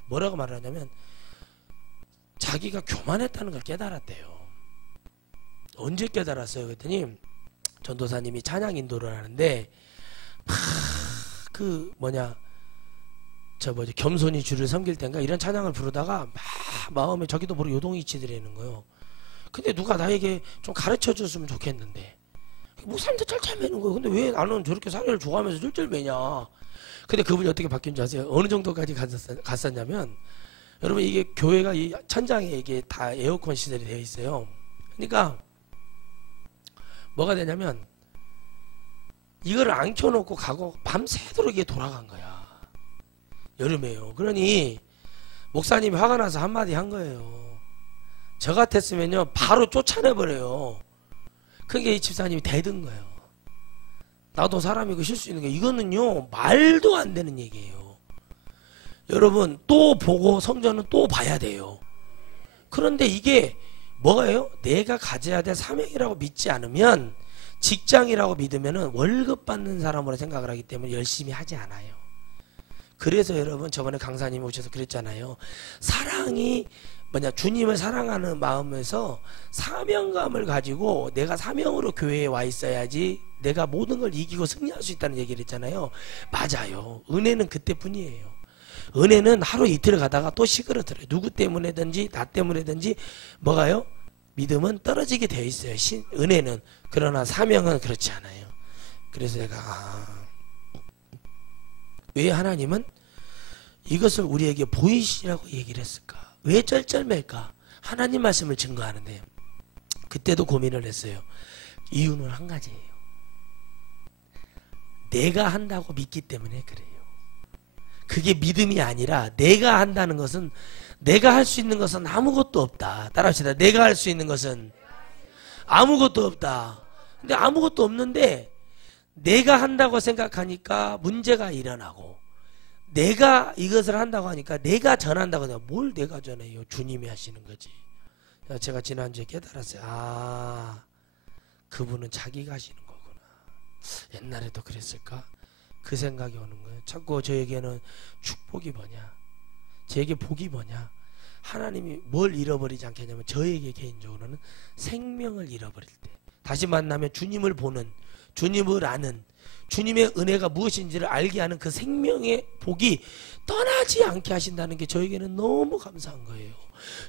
뭐라고 말하냐면 자기가 교만했다는 걸 깨달았대요. 언제 깨달았어요? 그랬더니 전도사님이 찬양 인도를 하는데 겸손히 주를 섬길 땐가 이런 찬양을 부르다가 막 마음에 저기도 모르게 요동이 치더라는 거예요. 근데 누가 나에게 좀 가르쳐 줬으면 좋겠는데 목사님도 쩔쩔매는 거예요. 근데 왜 나는 저렇게 사례를 좋아하면서 쩔쩔매냐. 근데 그분이 어떻게 바뀐 줄 아세요? 어느 정도까지 갔었냐면 여러분 이게 교회가 이 천장에 이게 다 에어컨 시설이 되어 있어요. 그러니까 뭐가 되냐면 이거를 안 켜놓고 가고 밤새도록 이게 돌아간 거야. 여름에요. 그러니 목사님이 화가 나서 한마디 한 거예요. 저 같았으면요 바로 쫓아내버려요. 그게 이 집사님이 대든 거예요. 나도 사람이고 실수 있는 게 이거는요 말도 안 되는 얘기예요. 여러분 또 보고 성전은 또 봐야 돼요. 그런데 이게 뭐예요? 내가 가져야 될 사명이라고 믿지 않으면 직장이라고 믿으면 월급 받는 사람으로 생각을 하기 때문에 열심히 하지 않아요. 그래서 여러분 저번에 강사님이 오셔서 그랬잖아요. 사랑이 주님을 사랑하는 마음에서 사명감을 가지고 내가 사명으로 교회에 와 있어야지 내가 모든 걸 이기고 승리할 수 있다는 얘기를 했잖아요. 맞아요. 은혜는 그때뿐이에요. 은혜는 하루 이틀 가다가 또 시그러들어요. 누구 때문에든지 나 때문에든지 뭐가요? 믿음은 떨어지게 되어 있어요. 은혜는. 그러나 사명은 그렇지 않아요. 그래서 제가 왜 하나님은 이것을 우리에게 보이시라고 얘기를 했을까? 왜 쩔쩔맬까? 하나님 말씀을 증거하는데 그때도 고민을 했어요. 이유는 한 가지예요. 내가 한다고 믿기 때문에 그래요. 그게 믿음이 아니라 내가 한다는 것은 내가 할 수 있는 것은 아무것도 없다. 따라합시다. 내가 할 수 있는 것은 아무것도 없다. 근데 아무것도 없는데 내가 한다고 생각하니까 문제가 일어나고 내가 이것을 한다고 하니까 내가 전한다고 하니까 뭘 내가 전해요? 주님이 하시는 거지. 제가 지난주에 깨달았어요. 그분은 자기가 하시는 거구나. 옛날에도 그랬을까? 그 생각이 오는 거예요. 자꾸 저에게는 축복이 뭐냐? 저에게 복이 뭐냐? 하나님이 뭘 잃어버리지 않겠냐면 저에게 개인적으로는 생명을 잃어버릴 때 다시 만나면 주님을 보는, 주님을 아는, 주님의 은혜가 무엇인지를 알게 하는 그 생명의 복이 떠나지 않게 하신다는 게 저에게는 너무 감사한 거예요.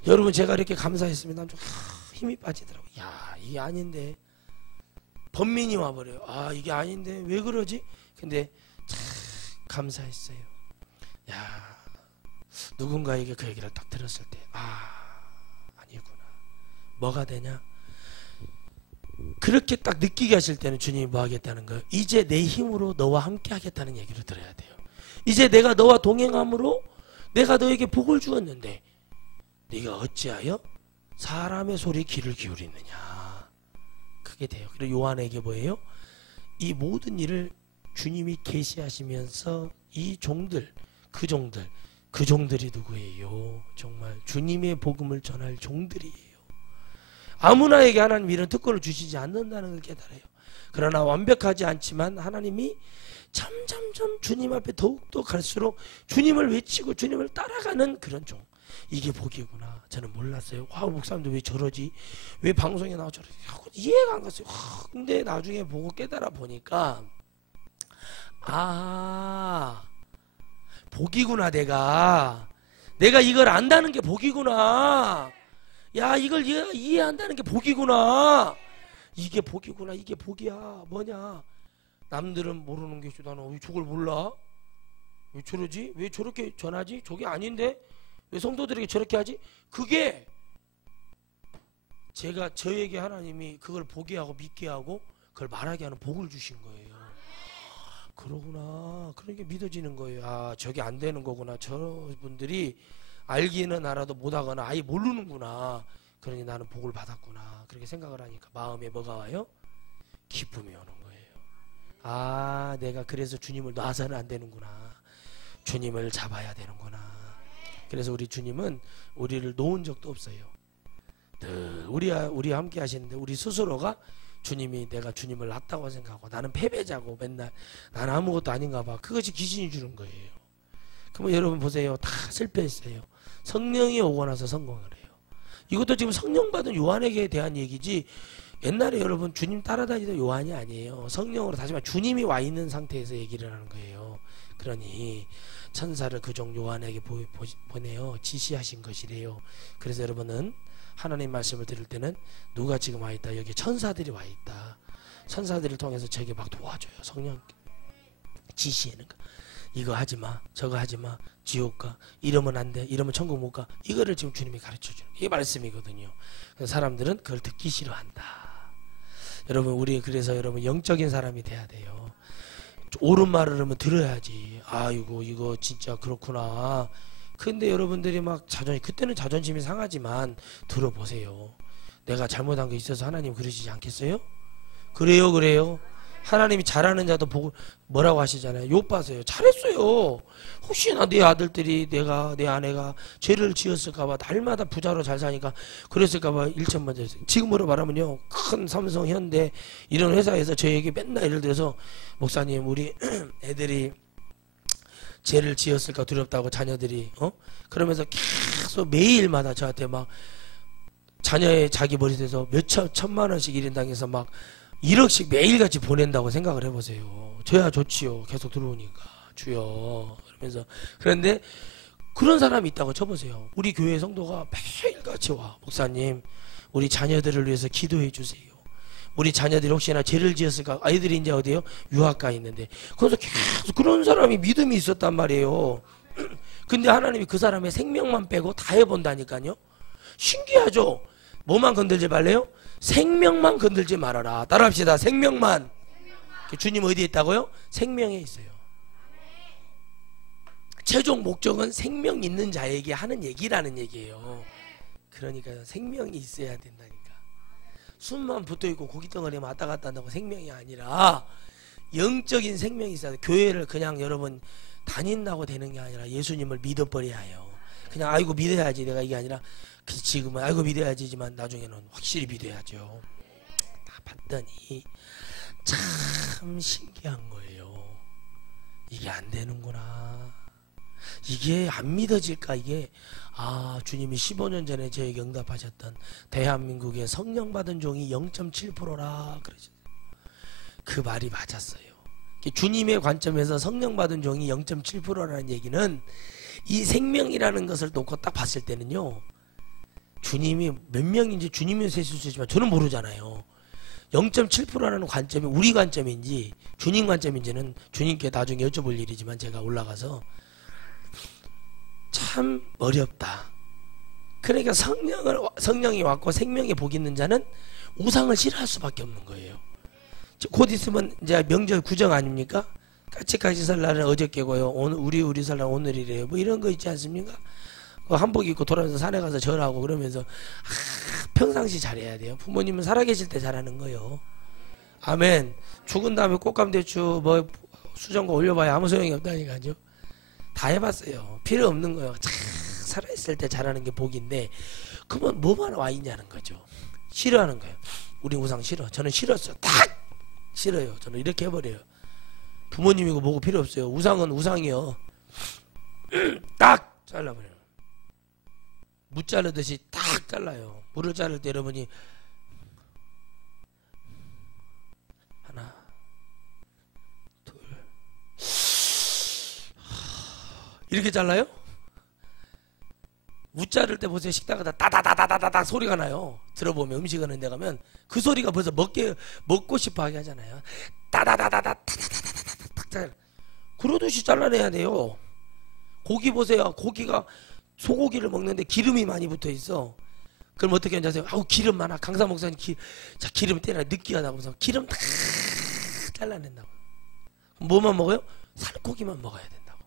여러분 제가 이렇게 감사했으면 좀 힘이 빠지더라고요. 야 이게 아닌데 번민이 와버려요. 이게 아닌데 왜 그러지? 근데 참 감사했어요. 야 누군가에게 그 얘기를 딱 들었을 때 아니구나. 뭐가 되냐? 그렇게 딱 느끼게 하실 때는 주님이 뭐 하겠다는 거예요? 이제 내 힘으로 너와 함께 하겠다는 얘기를 들어야 돼요. 이제 내가 너와 동행함으로 내가 너에게 복을 주었는데 네가 어찌하여 사람의 소리에 귀를 기울이느냐. 그게 돼요. 그리고 요한에게 뭐예요? 이 모든 일을 주님이 계시하시면서 이 종들, 그 종들이 누구예요? 정말 주님의 복음을 전할 종들이에요. 아무나에게 하나님 이런 특권을 주시지 않는다는 걸 깨달아요. 그러나 완벽하지 않지만 하나님이 점점점 주님 앞에 더욱더 갈수록 주님을 외치고 주님을 따라가는 그런 종, 이게 복이구나. 저는 몰랐어요. 와, 목사님도 왜 저러지? 왜 방송에 나와 저러지? 이해가 안 갔어요. 근데 나중에 보고 깨달아 보니까 아, 복이구나. 내가 이걸 안다는 게 복이구나. 야, 이걸 이해한다는 게 복이구나. 이게 복이구나. 이게 복이야. 뭐냐? 남들은 모르는 게 나는 왜 저걸 몰라? 왜 저러지? 왜 저렇게 전하지? 저게 아닌데? 왜 성도들에게 저렇게 하지? 그게 저에게 하나님이 그걸 보게 하고 믿게 하고 그걸 말하게 하는 복을 주신 거예요. 그러구나. 그러니까 믿어지는 거예요. 아, 저게 안 되는 거구나. 저분들이 알기는 알아도 못하거나 아예 모르는구나. 그러니 나는 복을 받았구나. 그렇게 생각을 하니까 마음에 뭐가 와요? 기쁨이 오는 거예요. 아, 내가 그래서 주님을 놔서는 안 되는구나. 주님을 잡아야 되는구나. 그래서 우리 주님은 우리를 놓은 적도 없어요. 늘 우리와 함께 하시는데 우리 스스로가 주님이 내가 주님을 놨다고 생각하고 나는 패배자고 맨날 나는 아무것도 아닌가 봐. 그것이 귀신이 주는 거예요. 그러면 여러분 보세요. 다 실패했어요. 성령이 오고 나서 성공을 해요. 이것도 지금 성령 받은 요한에게 대한 얘기지, 옛날에 여러분 주님 따라다니던 요한이 아니에요. 성령으로 다시 말해 주님이 와 있는 상태에서 얘기를 하는 거예요. 그러니 천사를 그 종 요한에게 보내요. 지시하신 것이래요. 그래서 여러분은 하나님 말씀을 들을 때는 누가 지금 와 있다? 여기 천사들이 와 있다. 천사들을 통해서 저에게 막 도와줘요. 성령 지시하는 거. 이거 하지마, 저거 하지마, 지옥 가, 이러면 안 돼, 이러면 천국 못 가. 이거를 지금 주님이 가르쳐주는 이게 말씀이거든요. 그래서 사람들은 그걸 듣기 싫어한다. 여러분, 우리 그래서 여러분 영적인 사람이 돼야 돼요. 옳은 말을 하면 들어야지. 아이고 이거 진짜 그렇구나. 근데 여러분들이 막 그때는 자존심이 상하지만 들어보세요. 내가 잘못한 게 있어서 하나님 그러시지 않겠어요? 그래요. 하나님이 잘하는 자도 보고 뭐라고 하시잖아요. 욥 봐서요. 잘했어요. 혹시나 내 아들들이 내 아내가 죄를 지었을까봐 날마다 부자로 잘 사니까 그랬을까봐 일천만장. 지금으로 말하면요, 큰 삼성, 현대 이런 회사에서 저에게 맨날 예를 들어서 목사님 우리 애들이 죄를 지었을까 두렵다고 자녀들이 그러면서 계속 매일마다 저한테 막 자녀의 자기 머릿속에서 천만 원씩 1인당에서 막 1억씩 매일같이 보낸다고 생각을 해보세요. 저야 좋지요. 계속 들어오니까 주여 그러면서. 그런데 그런 사람이 있다고 쳐보세요. 우리 교회 성도가 매일같이 와. 목사님 우리 자녀들을 위해서 기도해 주세요. 우리 자녀들이 혹시나 죄를 지었을까. 아이들이 이제 어디에요? 유학가에 있는데 그래서 계속 그런 사람이 믿음이 있었단 말이에요. 근데 하나님이 그 사람의 생명만 빼고 다 해본다니까요. 신기하죠. 뭐만 건들지 말래요? 생명만 건들지 말아라. 따라합시다. 생명만. 주님 어디에 있다고요? 생명에 있어요. 최종 목적은 생명 있는 자에게 하는 얘기라는 얘기예요. 그러니까 생명이 있어야 된다니까. 숨만 붙어있고 고깃덩어리만 왔다 갔다 한다고 생명이 아니라 영적인 생명이 있어야 돼. 교회를 그냥 여러분 다닌다고 되는 게 아니라 예수님을 믿어버려야 해요. 그냥 아이고 믿어야지 내가 이게 아니라 지금은 아이고 믿어야지지만 나중에는 확실히 믿어야죠. 다 봤더니 참 신기한 거예요. 이게 안 되는구나. 이게 안 믿어질까. 이게 주님이 15년 전에 저에게 응답하셨던 대한민국의 성령 받은 종이 0.7%라 그러죠. 그 말이 맞았어요. 주님의 관점에서 성령 받은 종이 0.7%라는 얘기는 이 생명이라는 것을 놓고 딱 봤을 때는요, 주님이 몇 명인지 주님이 세실 수 있지만 저는 모르잖아요. 0.7%라는 관점이 우리 관점인지 주님 관점인지는 주님께 나중에 여쭤볼 일이지만 제가 올라가서 참 어렵다. 그러니까 성령이 왔고 생명의 복이 있는 자는 우상을 싫어할 수밖에 없는 거예요. 곧 있으면 이제 명절 구정 아닙니까? 까치까치 설날은 어저께고요. 오늘 우리 설날 오늘이래요. 뭐 이런 거 있지 않습니까? 한복 입고 돌아면서 산에 가서 절하고 그러면서 평상시 잘해야 돼요. 부모님은 살아계실 때 잘하는 거예요. 아멘. 죽은 다음에 꽃감대추 뭐 수정과 올려봐야 아무 소용이 없다니까요. 다 해봤어요. 필요 없는 거예요. 참 살아있을 때 잘하는 게 복인데 그러면 뭐만 와 있냐는 거죠. 싫어하는 거예요. 우리 우상 싫어. 저는 싫었어요. 딱 싫어요. 저는 이렇게 해버려요. 부모님이고 뭐고 필요 없어요. 우상은 우상이요. 딱 잘라버려요. 무 자르듯이 딱 잘라요. 물을 자를 때 여러분이 하나 둘 이렇게 잘라요? 무 자를 때 보세요. 식당에다 따다다다다다다 소리가 나요. 들어보면 음식 하는 데 가면 그 소리가 벌써 먹고 싶어 하게 하잖아요. 따다다다다 타다다다다닥 그러듯이 잘라내야 돼요. 고기 보세요. 고기가 소고기를 먹는데 기름이 많이 붙어 있어. 그럼 어떻게 하는지 아세요? 아우 기름 많아. 강사 목사님 자 기름 떼라 느끼하다고 해서 기름 다 잘라낸다고. 뭐만 먹어요? 살코기만 먹어야 된다고.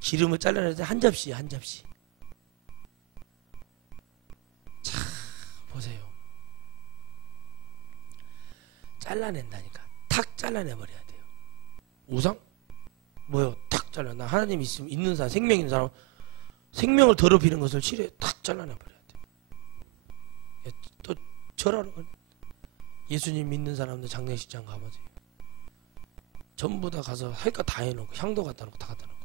기름을 잘라낼 때 한 접시 한 접시. 자 보세요. 잘라낸다니까. 탁 잘라내버려야 돼요. 우상? 뭐요? 탁 잘라. 나 하나님 있는 사람, 생명 있는 사람, 생명을 더럽히는 것을 싫어해. 탁 잘라내버려야 돼. 또 절하러 가네. 예수님 믿는 사람들 장례식장 가보세요. 전부 다 가서 할 거 다 해놓고 향도 갖다 놓고 다 갖다 놓고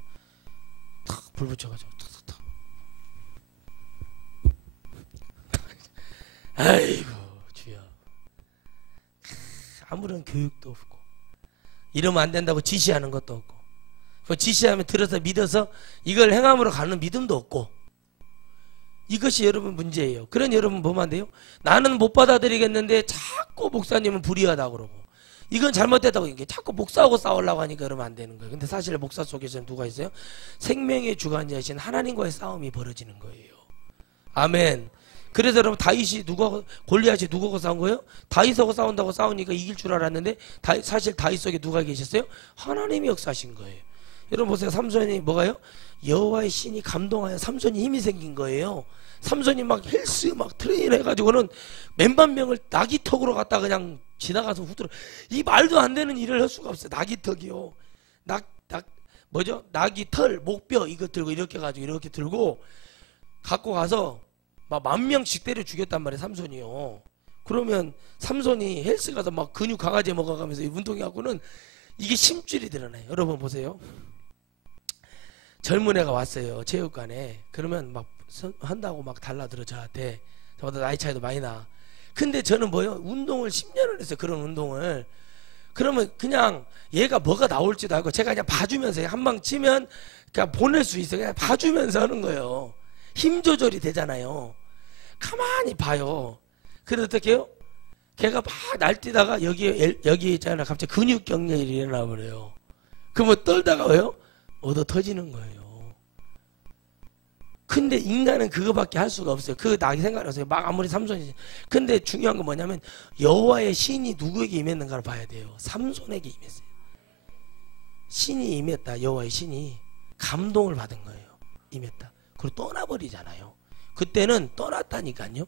탁 불 붙여가지고 탁탁탁. 아이고 주여. 아무런 교육도 없고 이러면 안 된다고 지시하는 것도 없고 그 지시하면 들어서 믿어서 이걸 행함으로 가는 믿음도 없고 이것이 여러분 문제예요. 그런 여러분 뭐만 돼요? 나는 못 받아들이겠는데 자꾸 목사님은 불의하다고 그러고 이건 잘못됐다고 이게 자꾸 목사하고 싸우려고 하니까 그러면 안 되는 거예요. 근데 사실 목사 속에서는 누가 있어요? 생명의 주관자이신 하나님과의 싸움이 벌어지는 거예요. 아멘. 그래서 여러분 다윗이 골리앗이 누구하고 싸운 거예요? 다윗하고 싸운다고 싸우니까 이길 줄 알았는데 사실 다윗 속에 누가 계셨어요? 하나님이 역사하신 거예요. 여러분 보세요. 삼손이 뭐가요? 여호와의 신이 감동하여 삼손이 힘이 생긴 거예요. 삼손이 막 헬스 막 트레이닝 해가지고는 몇만 명을 나기턱으로 갖다 그냥 지나가서 후드로 이 말도 안 되는 일을 할 수가 없어요. 나기턱이요. 뭐죠? 나기털 목뼈 이거 들고 이렇게 가지고 이렇게 들고 갖고 가서 막 10,000명씩 때려 죽였단 말이에요. 삼손이요. 그러면 삼손이 헬스 가서 막 근육 강아지 먹어가면서 운동해갖고는 이게 심줄이 드러나요. 여러분 보세요. 젊은 애가 왔어요. 체육관에. 그러면 막 한다고 막 달라들어 저한테. 저보다 나이 차이도 많이 나. 근데 저는 뭐요? 운동을 10년을 했어요. 그런 운동을. 그러면 그냥 얘가 뭐가 나올지도 알고 제가 그냥 봐주면서 한 방 치면 그냥 보낼 수 있어요. 그냥 봐주면서 하는 거예요. 힘 조절이 되잖아요. 가만히 봐요. 그래서 어떻게 해요? 걔가 막 날뛰다가 여기 있잖아. 갑자기 근육 경련이 일어나 버려요. 그러면 떨다가 왜요? 얻어 터지는 거예요. 근데 인간은 그거밖에 할 수가 없어요. 그거 나게 생각하세요. 막 아무리 삼손이지. 근데 중요한 건 뭐냐면 여호와의 신이 누구에게 임했는가를 봐야 돼요. 삼손에게 임했어요. 신이 임했다. 여호와의 신이 감동을 받은 거예요. 임했다. 그리고 떠나버리잖아요. 그때는 떠났다니까요.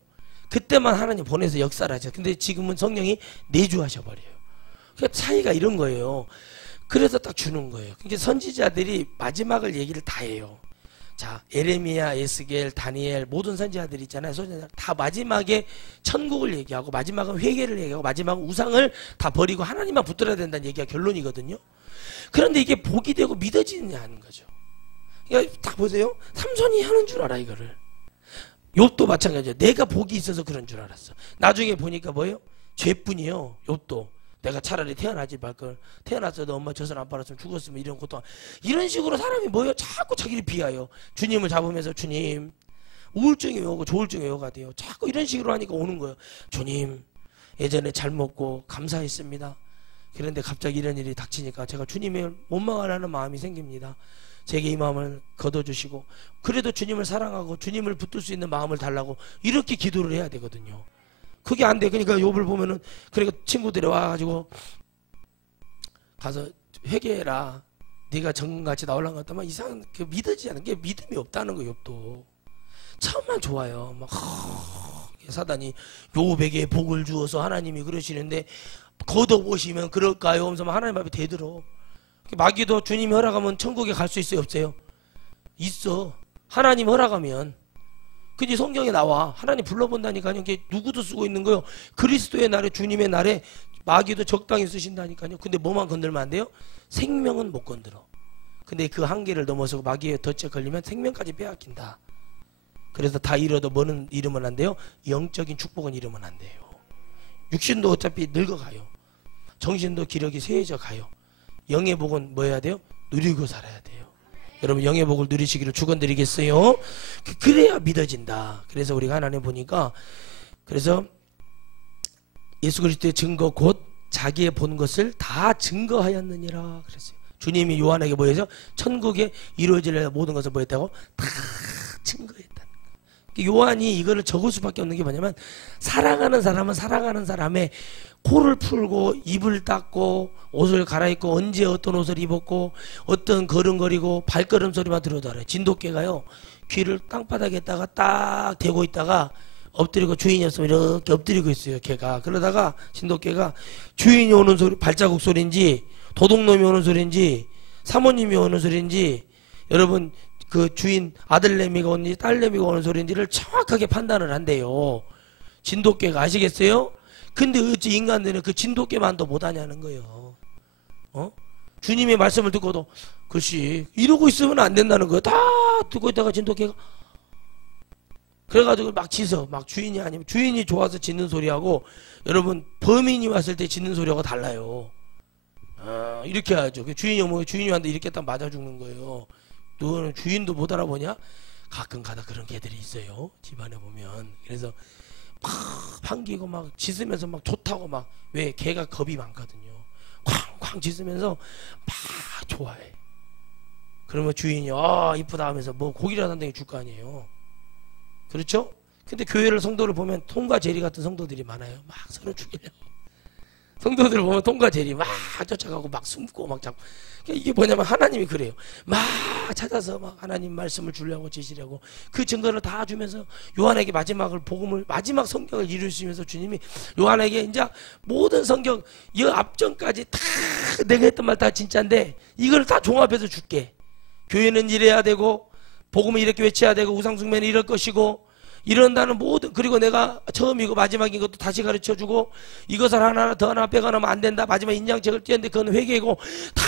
그때만 하나님 보내서 역사를 하죠. 근데 지금은 성령이 내주하셔버려요. 그 차이가 이런 거예요. 그래서 딱 주는 거예요. 그러니까 선지자들이 마지막을 얘기를 다 해요. 자, 에레미야, 에스겔, 다니엘 모든 선지자들 있잖아요. 선지자들 다 마지막에 천국을 얘기하고 마지막은 회개를 얘기하고 마지막은 우상을 다 버리고 하나님만 붙들어야 된다는 얘기가 결론이거든요. 그런데 이게 복이 되고 믿어지느냐 하는 거죠. 그러니까 딱 보세요. 삼손이 하는 줄 알아 이거를. 욥도 마찬가지예요. 내가 복이 있어서 그런 줄 알았어. 나중에 보니까 뭐예요? 죄뿐이에요. 욥도. 내가 차라리 태어나지 말걸. 태어났어도 엄마 젖을 안 빨았으면 죽었으면 이런 것도. 이런 식으로 사람이 뭐예요? 자꾸 자기를 비하여. 주님을 잡으면서 주님 우울증이 오고 조울증이 오가 돼요. 자꾸 이런 식으로 하니까 오는 거예요. 주님 예전에 잘 먹고 감사했습니다. 그런데 갑자기 이런 일이 닥치니까 제가 주님을 원망하라는 마음이 생깁니다. 제게 이 마음을 거둬주시고 그래도 주님을 사랑하고 주님을 붙들 수 있는 마음을 달라고 이렇게 기도를 해야 되거든요. 그게 안 돼. 그러니까 욥을 보면은 그러니까 친구들이 와가지고 가서 회개해라. 네가 정금같이 나오려는 것 같다면 이상한 그 믿어지지 않은 게 믿음이 없다는 거예요. 욥도 처음만 좋아요. 막 사단이 욥에게 복을 주어서 하나님이 그러시는데 걷어보시면 그럴까요? 하면서 하나님 앞에 대들어. 마귀도 주님이 허락하면 천국에 갈 수 있어요? 없어요? 있어. 하나님 허락하면. 근데 성경에 나와. 하나님 불러본다니까요. 이게 누구도 쓰고 있는 거예요. 그리스도의 날에 주님의 날에 마귀도 적당히 쓰신다니까요. 근데 뭐만 건들면 안 돼요? 생명은 못 건드려. 근데 그 한계를 넘어서 마귀에 덫에 걸리면 생명까지 빼앗긴다. 그래서 다 잃어도 뭐는 잃으면 안 돼요? 영적인 축복은 잃으면 안 돼요. 육신도 어차피 늙어가요. 정신도 기력이 쇠해져 가요. 영의 복은 뭐 해야 돼요? 누리고 살아야 돼요. 여러분 영의 복을 누리시기를 축원드리겠어요. 그래야 믿어진다. 그래서 우리가 하나님 보니까 그래서 예수 그리스도의 증거 곧 자기의 본 것을 다 증거하였느니라 그랬어요. 주님이 요한에게 뭐 해서 천국에 이루어질 모든 것을 뭐 했다고? 다 증거했다는 거예요. 요한이 이거를 적을 수밖에 없는 게 뭐냐면 사랑하는 사람은 사랑하는 사람의 코를 풀고 입을 닦고 옷을 갈아입고 언제 어떤 옷을 입었고 어떤 걸음거리고 발걸음 소리만 들어도 알아요. 진돗개가요 귀를 땅바닥에다가 딱 대고 있다가 엎드리고 주인이 없으면 이렇게 엎드리고 있어요. 걔가 그러다가 진돗개가 주인이 오는 소리 발자국 소리인지 도둑놈이 오는 소리인지 사모님이 오는 소리인지 여러분 그 주인 아들내미가 오는지 딸내미가 오는 소리인지를 정확하게 판단을 한대요. 진돗개가 아시겠어요? 근데 어찌 인간들은 그 진돗개만도 못하냐는 거예요. 주님의 말씀을 듣고도 글씨 이러고 있으면 안 된다는 거예요. 다 듣고 있다가 진돗개가 그래가지고 막 짖어. 막 주인이 아니면 주인이 좋아서 짖는 소리하고 여러분 범인이 왔을 때 짖는 소리하고 달라요. 이렇게 하죠. 주인이 오면 주인이 왔는데 이렇게 딱 맞아 죽는 거예요. 너는 주인도 못 알아보냐? 가끔 가다 그런 개들이 있어요. 집안에 보면. 그래서 막 반기고 막 짖으면서 막 좋다고 막 왜 개가 겁이 많거든요. 쾅쾅 짖으면서 막 좋아해. 그러면 주인이 이쁘다 하면서 뭐 고기라도 한 덩이 줄 거 아니에요. 그렇죠? 근데 교회를 성도를 보면 톰과 제리 같은 성도들이 많아요. 막 서로 죽이려고. 성도들을 보면 톰과 제리 막 쫓아가고 막 숨고 막 잡고. 이게 뭐냐면 하나님이 그래요. 막 찾아서 막 하나님 말씀을 주려고 지시려고 그 증거를 다 주면서 요한에게 마지막을 복음을 마지막 성경을 이루시면서 주님이 요한에게 이제 모든 성경 이 앞전까지 다 내가 했던 말 다 진짜인데 이걸 다 종합해서 줄게. 교회는 이래야 되고 복음을 이렇게 외쳐야 되고 우상숭배는 이럴 것이고 이런다는 모든 그리고 내가 처음이고 마지막인 것도 다시 가르쳐주고 이것을 하나 더 하나 빼가나면 안 된다. 마지막 인양책을 띄었는데 그건 회개고 다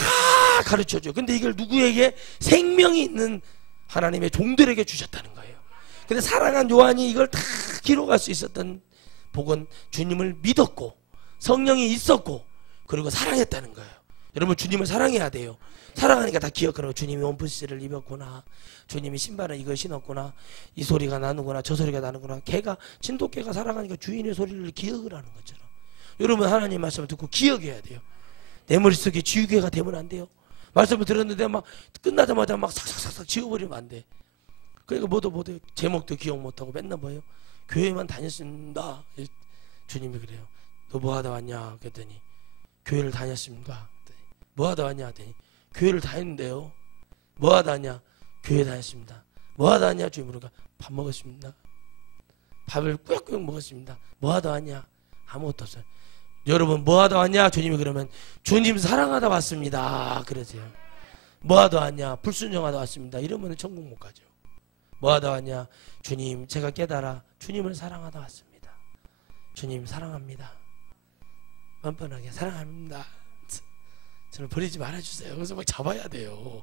가르쳐줘. 근데 이걸 누구에게? 생명이 있는 하나님의 종들에게 주셨다는 거예요. 근데 사랑한 요한이 이걸 다 기록할 수 있었던 복은 주님을 믿었고 성령이 있었고 그리고 사랑했다는 거예요. 여러분 주님을 사랑해야 돼요. 사랑하니까 다 기억하라고. 주님이 원피스를 입었구나. 주님이 신발을 이걸 신었구나. 이 소리가 나는구나. 저 소리가 나는구나. 개가 진돗개가 사랑하니까 주인의 소리를 기억을 하는 것처럼 여러분 하나님 말씀을 듣고 기억해야 돼요. 내 머릿속에 지우개가 되면 안 돼요. 말씀을 들었는데 막 끝나자마자 막 삭삭삭삭 지워버리면 안 돼. 그러니까 뭐도 제목도 기억 못하고 맨날 뭐예요? 교회만 다녔습니다. 주님이 그래요. 너 뭐 하다 왔냐? 그랬더니 교회를 다녔습니다. 뭐 하다 왔냐? 그랬더니 교회를 다녔는데요. 뭐 하다 왔냐? 교회 다녔습니다. 뭐 하다 왔냐? 주님 그러니까 밥 먹었습니다. 밥을 꾸역꾸역 먹었습니다. 뭐 하다 왔냐? 아무것도 없어요. 여러분 뭐 하다 왔냐? 주님이 그러면 주님 사랑하다 왔습니다. 그러세요. 뭐 하다 왔냐? 불순종하다 왔습니다. 이러면 천국 못 가죠. 뭐 하다 왔냐? 주님 제가 깨달아 주님을 사랑하다 왔습니다. 주님 사랑합니다. 뻔뻔하게 사랑합니다. 저를 버리지 말아주세요. 그래서 막 잡아야 돼요.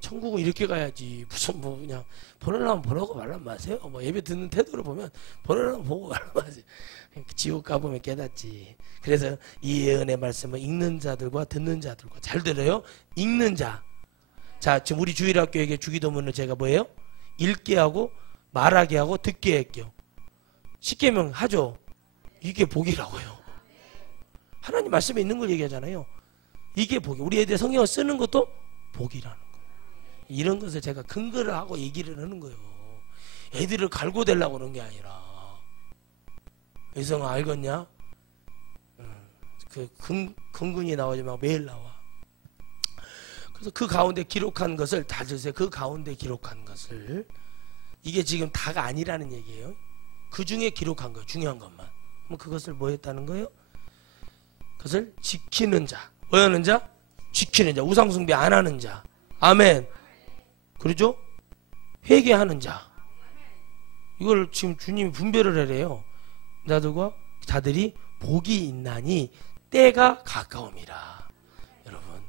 천국은 이렇게 가야지. 무슨 뭐 그냥 보내려면 보내고 말란 마세요. 뭐 예배 듣는 태도를 보면 보내려면 보고 말란 마세요. 지옥 가보면 깨닫지. 그래서 이 예언의 말씀은 읽는 자들과 듣는 자들과 잘 들어요. 읽는 자. 자 지금 우리 주일학교에게 주기도문을 제가 뭐예요? 읽게 하고 말하게 하고 듣게 할게요. 10계명 하죠. 이게 복이라고요. 하나님 말씀에 있는 걸 얘기하잖아요. 이게 복이. 우리 애들 성경을 쓰는 것도 복이라는 거예요. 이런 것을 제가 근거를 하고 얘기를 하는 거예요. 애들을 갈고대려고 그런 게 아니라. 의성아 알겠냐? 그 근근이 나오지 마. 매일 나와. 그래서 그 가운데 기록한 것을 다 주세요. 그 가운데 기록한 것을 이게 지금 다가 아니라는 얘기예요. 그 중에 기록한 거예요. 중요한 것만. 그럼 그것을 뭐 했다는 거예요? 그것을 지키는 자. 뭐 하는 자? 지키는 자. 우상숭배 안 하는 자. 아멘. 그러죠? 회개하는 자. 이걸 지금 주님이 분별을 하래요. 자들과 자들이 복이 있나니 때가 가까움이라. 여러분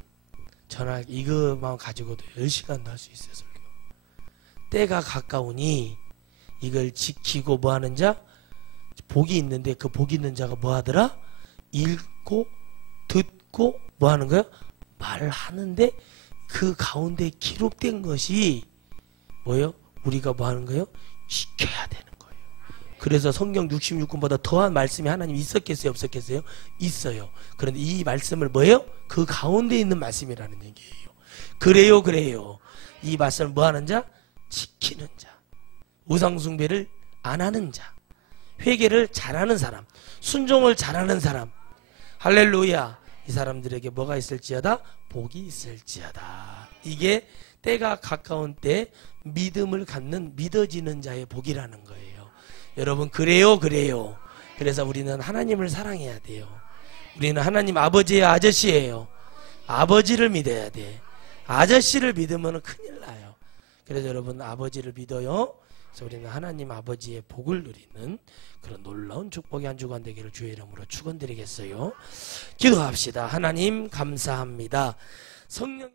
전화 이거만 가지고도 10시간도 할 수 있어요. 설교. 때가 가까우니 이걸 지키고 뭐하는 자? 복이 있는데 그 복 있는 자가 뭐하더라? 읽고 듣고 뭐하는 거야? 말하는데 그 가운데 기록된 것이 뭐예요? 우리가 뭐하는 거예요? 지켜야 되는 거예요. 그래서 성경 66권보다 더한 말씀이 하나님 있었겠어요? 없었겠어요? 있어요. 그런데 이 말씀을 뭐예요? 그 가운데 있는 말씀이라는 얘기예요. 그래요. 이 말씀을 뭐하는 자? 지키는 자. 우상숭배를 안 하는 자. 회개를 잘하는 사람. 순종을 잘하는 사람. 할렐루야. 이 사람들에게 뭐가 있을지어다? 복이 있을지어다. 이게 때가 가까운 때 믿음을 갖는 믿어지는 자의 복이라는 거예요. 여러분 그래요. 그래서 우리는 하나님을 사랑해야 돼요. 우리는 하나님 아버지의 아저씨예요. 아버지를 믿어야 돼. 아저씨를 믿으면 큰일 나요. 그래서 여러분 아버지를 믿어요. 그래서 우리는 하나님 아버지의 복을 누리는 그런 놀라운 축복의 한 주간 되기를 주의 이름으로 축원드리겠어요. 기도합시다. 하나님 감사합니다. 성령